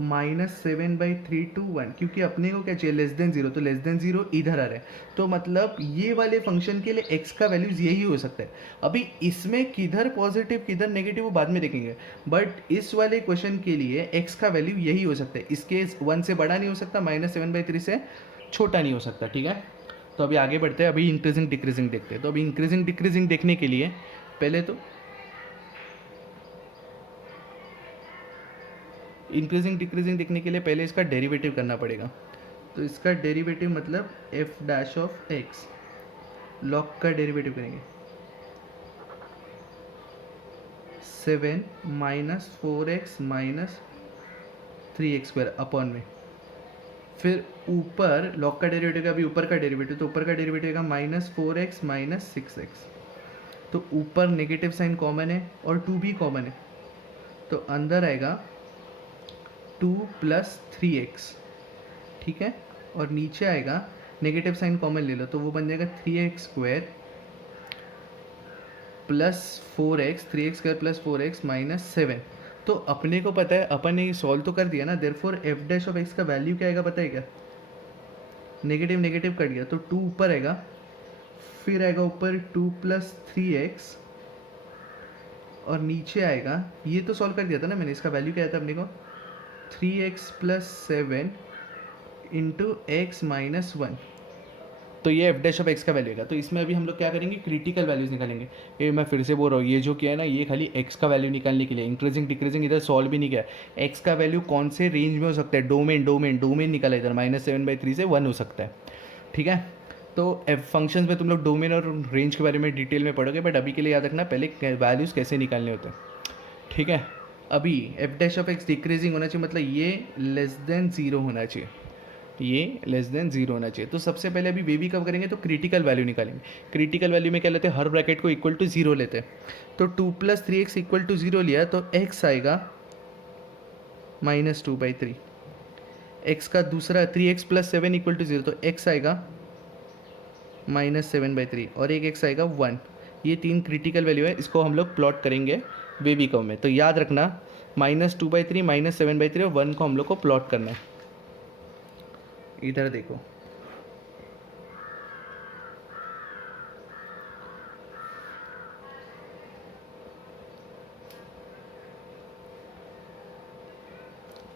-7/3 टू 1, क्योंकि अपने को क्या चाहिए, लेस देन 0, तो लेस देन 0 इधर आ रहा है। तो मतलब ये वाले फंक्शन के लिए x का वैल्यूज यही हो सकता है। अभी इसमें किधर पॉजिटिव किधर नेगेटिव वो बाद में देखेंगे, बट इस वाले क्वेश्चन के लिए x का वैल्यू यही हो सकता है। इसके 1 से बड़ा नहीं हो सकता, -7/3 से छोटा नहीं हो सकता। ठीक है, तो अभी आगे बढ़ते हैं, अभी इंक्रीजिंग डिक्रीजिंग देखते हैं। तो अभी इंक्रीजिंग डिक्रीजिंग देखने के लिए पहले तो इंक्रीजिंग डिक्रीजिंग देखने के लिए पहले इसका डेरिवेटिव करना पड़ेगा। तो इसका डेरिवेटिव मतलब F dash of x, log का डेरिवेटिव करेंगे 7 minus 4x minus 3x square upon में, फिर ऊपर लॉग का डेरिवेटिव का, अभी ऊपर का डेरिवेटिव, तो ऊपर का डेरिवेटिव का -4x माइनस 6x। तो ऊपर नेगेटिव साइन कॉमन है और 2 भी कॉमन है, तो अंदर आएगा 2 प्लस 3x। ठीक है, और नीचे आएगा नेगेटिव साइन कॉमन ले लो तो वो बन जाएगा 3x square plus 4x, 3x square plus 4x minus 7। तो अपने को पता है, अपन ने सॉल्व तो कर दिया ना, therefore F dash of x का वैल्यू क्या आएगा पता है क्या, नेगेटिव नेगेटिव कट गया तो 2 ऊपर आएगा, फिर आएगा ऊपर 2 प्लस 3x और नीचे आएगा, ये तो सॉल्व कर दिया था ना मैंने, इसका वैल्यू क्या था अपने को 3x plus 7 into x minus 1। तो ये एफ डैश ऑफ एक्स का वैल्यू है। तो इसमें अभी हम लोग क्या करेंगे, क्रिटिकल वैल्यूज निकालेंगे। ये मैं फिर से बोल रहा हूँ, ये जो किया है ना, ये खाली एक्स का वैल्यू निकालने के लिए, इंक्रीजिंग डिक्रीजिंग इधर सॉल्व भी नहीं किया। एक्स का वैल्यू कौन से रेंज में हो सकता है, डोमेन डोमेन डोमेन निकाला इधर, -7/3 से 1 हो सकता है। ठीक है, तो फंक्शंस में तुम लोग डोमेन और रेंज के बारे में डिटेल में पढ़ोगे, बट अभी के लिए याद रखना पहले वैल्यूज़ कैसे निकालने होते हैं। ठीक है, अभी F dash of x decreasing होना चाहिए, मतलब ये लेस देन 0 होना चाहिए, ये लेस देन 0 होना चाहिए। तो सबसे पहले अभी बेबी कब करेंगे, तो क्रिटिकल वैल्यू निकालेंगे। क्रिटिकल वैल्यू में क्या लेते हैं, हर ब्रैकेट को इक्वल टू 0 लेते हैं। तो 2 प्लस 3x इक्वल टू 0 लिया तो x आएगा -2/3। x का दूसरा 3x प्लस 7 इक्वल टू 0, तो x आएगा -7/3 और एक x आएगा 1। ये 3 क्रिटिकल वैल्यू है, इसको हम लोग प्लॉट करेंगे बेबी कर्व में। तो याद रखना -2/3 -7/3 और 1 को हम लोग को प्लॉट करना है। इधर देखो,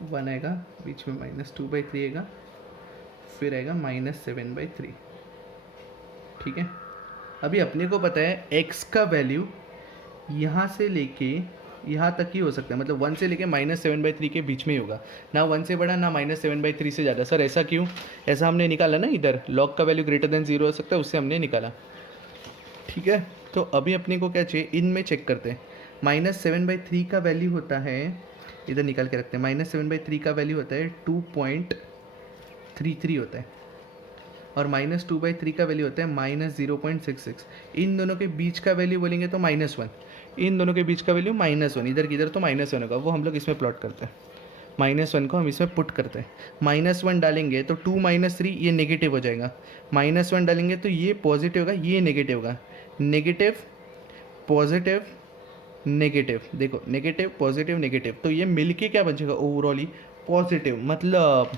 वन आएगा, बीच में -2/3 आएगा, फिर आएगा -7/3। ठीक है, अभी अपने को पता है x का वैल्यू यहाँ से लेके यहाँ तक ही हो सकता है, मतलब 1 से लेके -7/3 के बीच में ही होगा, ना 1 से बड़ा ना -7/3 से ज़्यादा। सर ऐसा क्यों? ऐसा हमने निकाला ना, इधर log का वैल्यू ग्रेटर देन 0 हो सकता है, उससे हमने निकाला। ठीक है, तो अभी अपने को क्या चाहिए, इनमें चेक करते हैं। -7/3 का वैल्यू होता है, इधर निकाल के रखते हैं, -7/3 का वैल्यू होता है 2.33 होता है, और -2/3 का वैल्यू होता है -0.66। इन दोनों के बीच का वैल्यू बोलेंगे तो -1, इन दोनों के बीच का वैल्यू -1, इधर किधर तो -1 होगा, वो हम लोग इसमें प्लॉट करते हैं। -1 को हम इसमें पुट करते हैं, -1 डालेंगे तो 2 -3 ये नेगेटिव हो जाएगा, -1 डालेंगे तो ये पॉजिटिव होगा, ये नेगेटिव होगा, नेगेटिव पॉजिटिव नेगेटिव, देखो नेगेटिव पॉजिटिव नेगेटिव, तो ये मिलके क्या बन जाएगा ओवरऑली पॉजिटिव, मतलब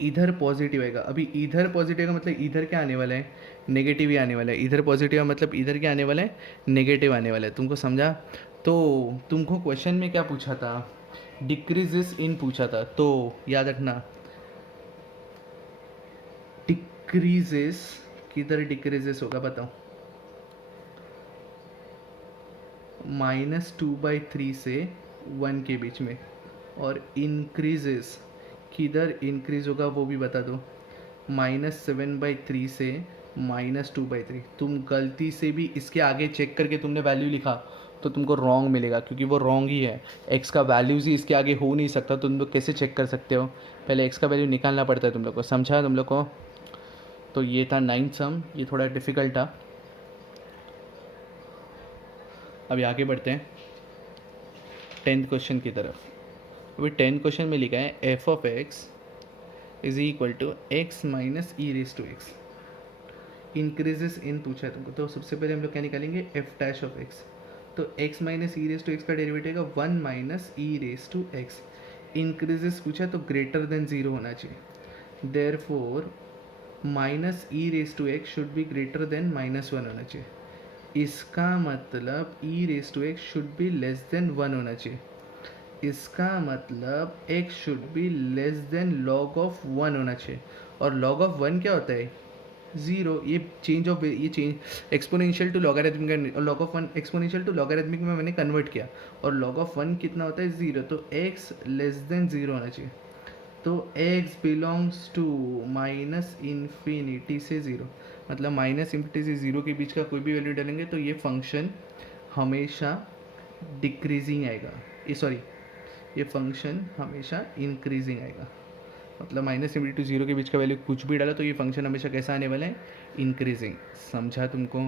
इधर पॉजिटिव आएगा। अभी इधर पॉजिटिव का मतलब इधर क्या आने वाला है, नेगेटिव ही आने वाला है। इधर पॉजिटिव का मतलब इधर क्या आने वाला है, नेगेटिव आने वाला है। तुमको समझा? तो तुमको क्वेश्चन में क्या पूछा था, डिक्रीजेस इन पूछा था, तो याद रखना डिक्रीजेस, किधर डिक्रीजेस होगा बताओ, -2/3 से 1 के बीच में, और इंक्रीजेस किधर इंक्रीज होगा वो भी बता दो, -7/3 से -2/3। तुम गलती से भी इसके आगे चेक करके तुमने वैल्यू लिखा तो तुमको रॉन्ग मिलेगा, क्योंकि वो रॉन्ग ही है। x का वैल्यूज़ ही इसके आगे हो नहीं सकता, तो तुम लोग कैसे चेक कर सकते हो, पहले x का वैल्यू निकालना पड़ता है तुम लोग को, समझा तुम लोग को? तो ये था 9th सम, ये थोड़ा डिफ़िकल्ट था। अभी आगे बढ़ते हैं 10th क्वेश्चन की तरफ। अभी 10th क्वेश्चन में लिखा है f of x is equal to x minus E raise to x, increases in पूछा है तुमको। तो सबसे पहले हम लोग क्या निकालेंगे, एफ डैश ऑफ एक्स। तो x minus E raise to x का डेरिवेटिव का 1 minus E raise to x, increases पूछा है तो ग्रेटर देन 0 होना चाहिए, therefore minus E raise to x should be greater than -1 होना चाहिए। इसका मतलब e raise to x should be less than 1 होना चाहिए, इसका मतलब x should be less than log of 1 होना चाहिए। और log ऑफ 1 क्या होता है, 0। ये चेंज ऑफ, ये चेंज एक्सपोनेंशियल टू लॉगरिथमिक, और log of 1 exponential to logarithmic में मैंने कन्वर्ट किया, और log ऑफ 1 कितना होता है, 0। तो x लेस देन 0 होना चाहिए, तो x belongs to minus infinity से 0, मतलब माइनस इन्फिनिटी से 0 के बीच का कोई भी वैल्यू डालेंगे तो ये फंक्शन हमेशा डिक्रीजिंग आएगा, ये सॉरी ये फंक्शन हमेशा इंक्रीजिंग आएगा। मतलब -∞ to 0 के बीच का वैल्यू कुछ भी डाला तो ये फंक्शन हमेशा कैसा आने वाला है, इंक्रीजिंग। समझा तुमको?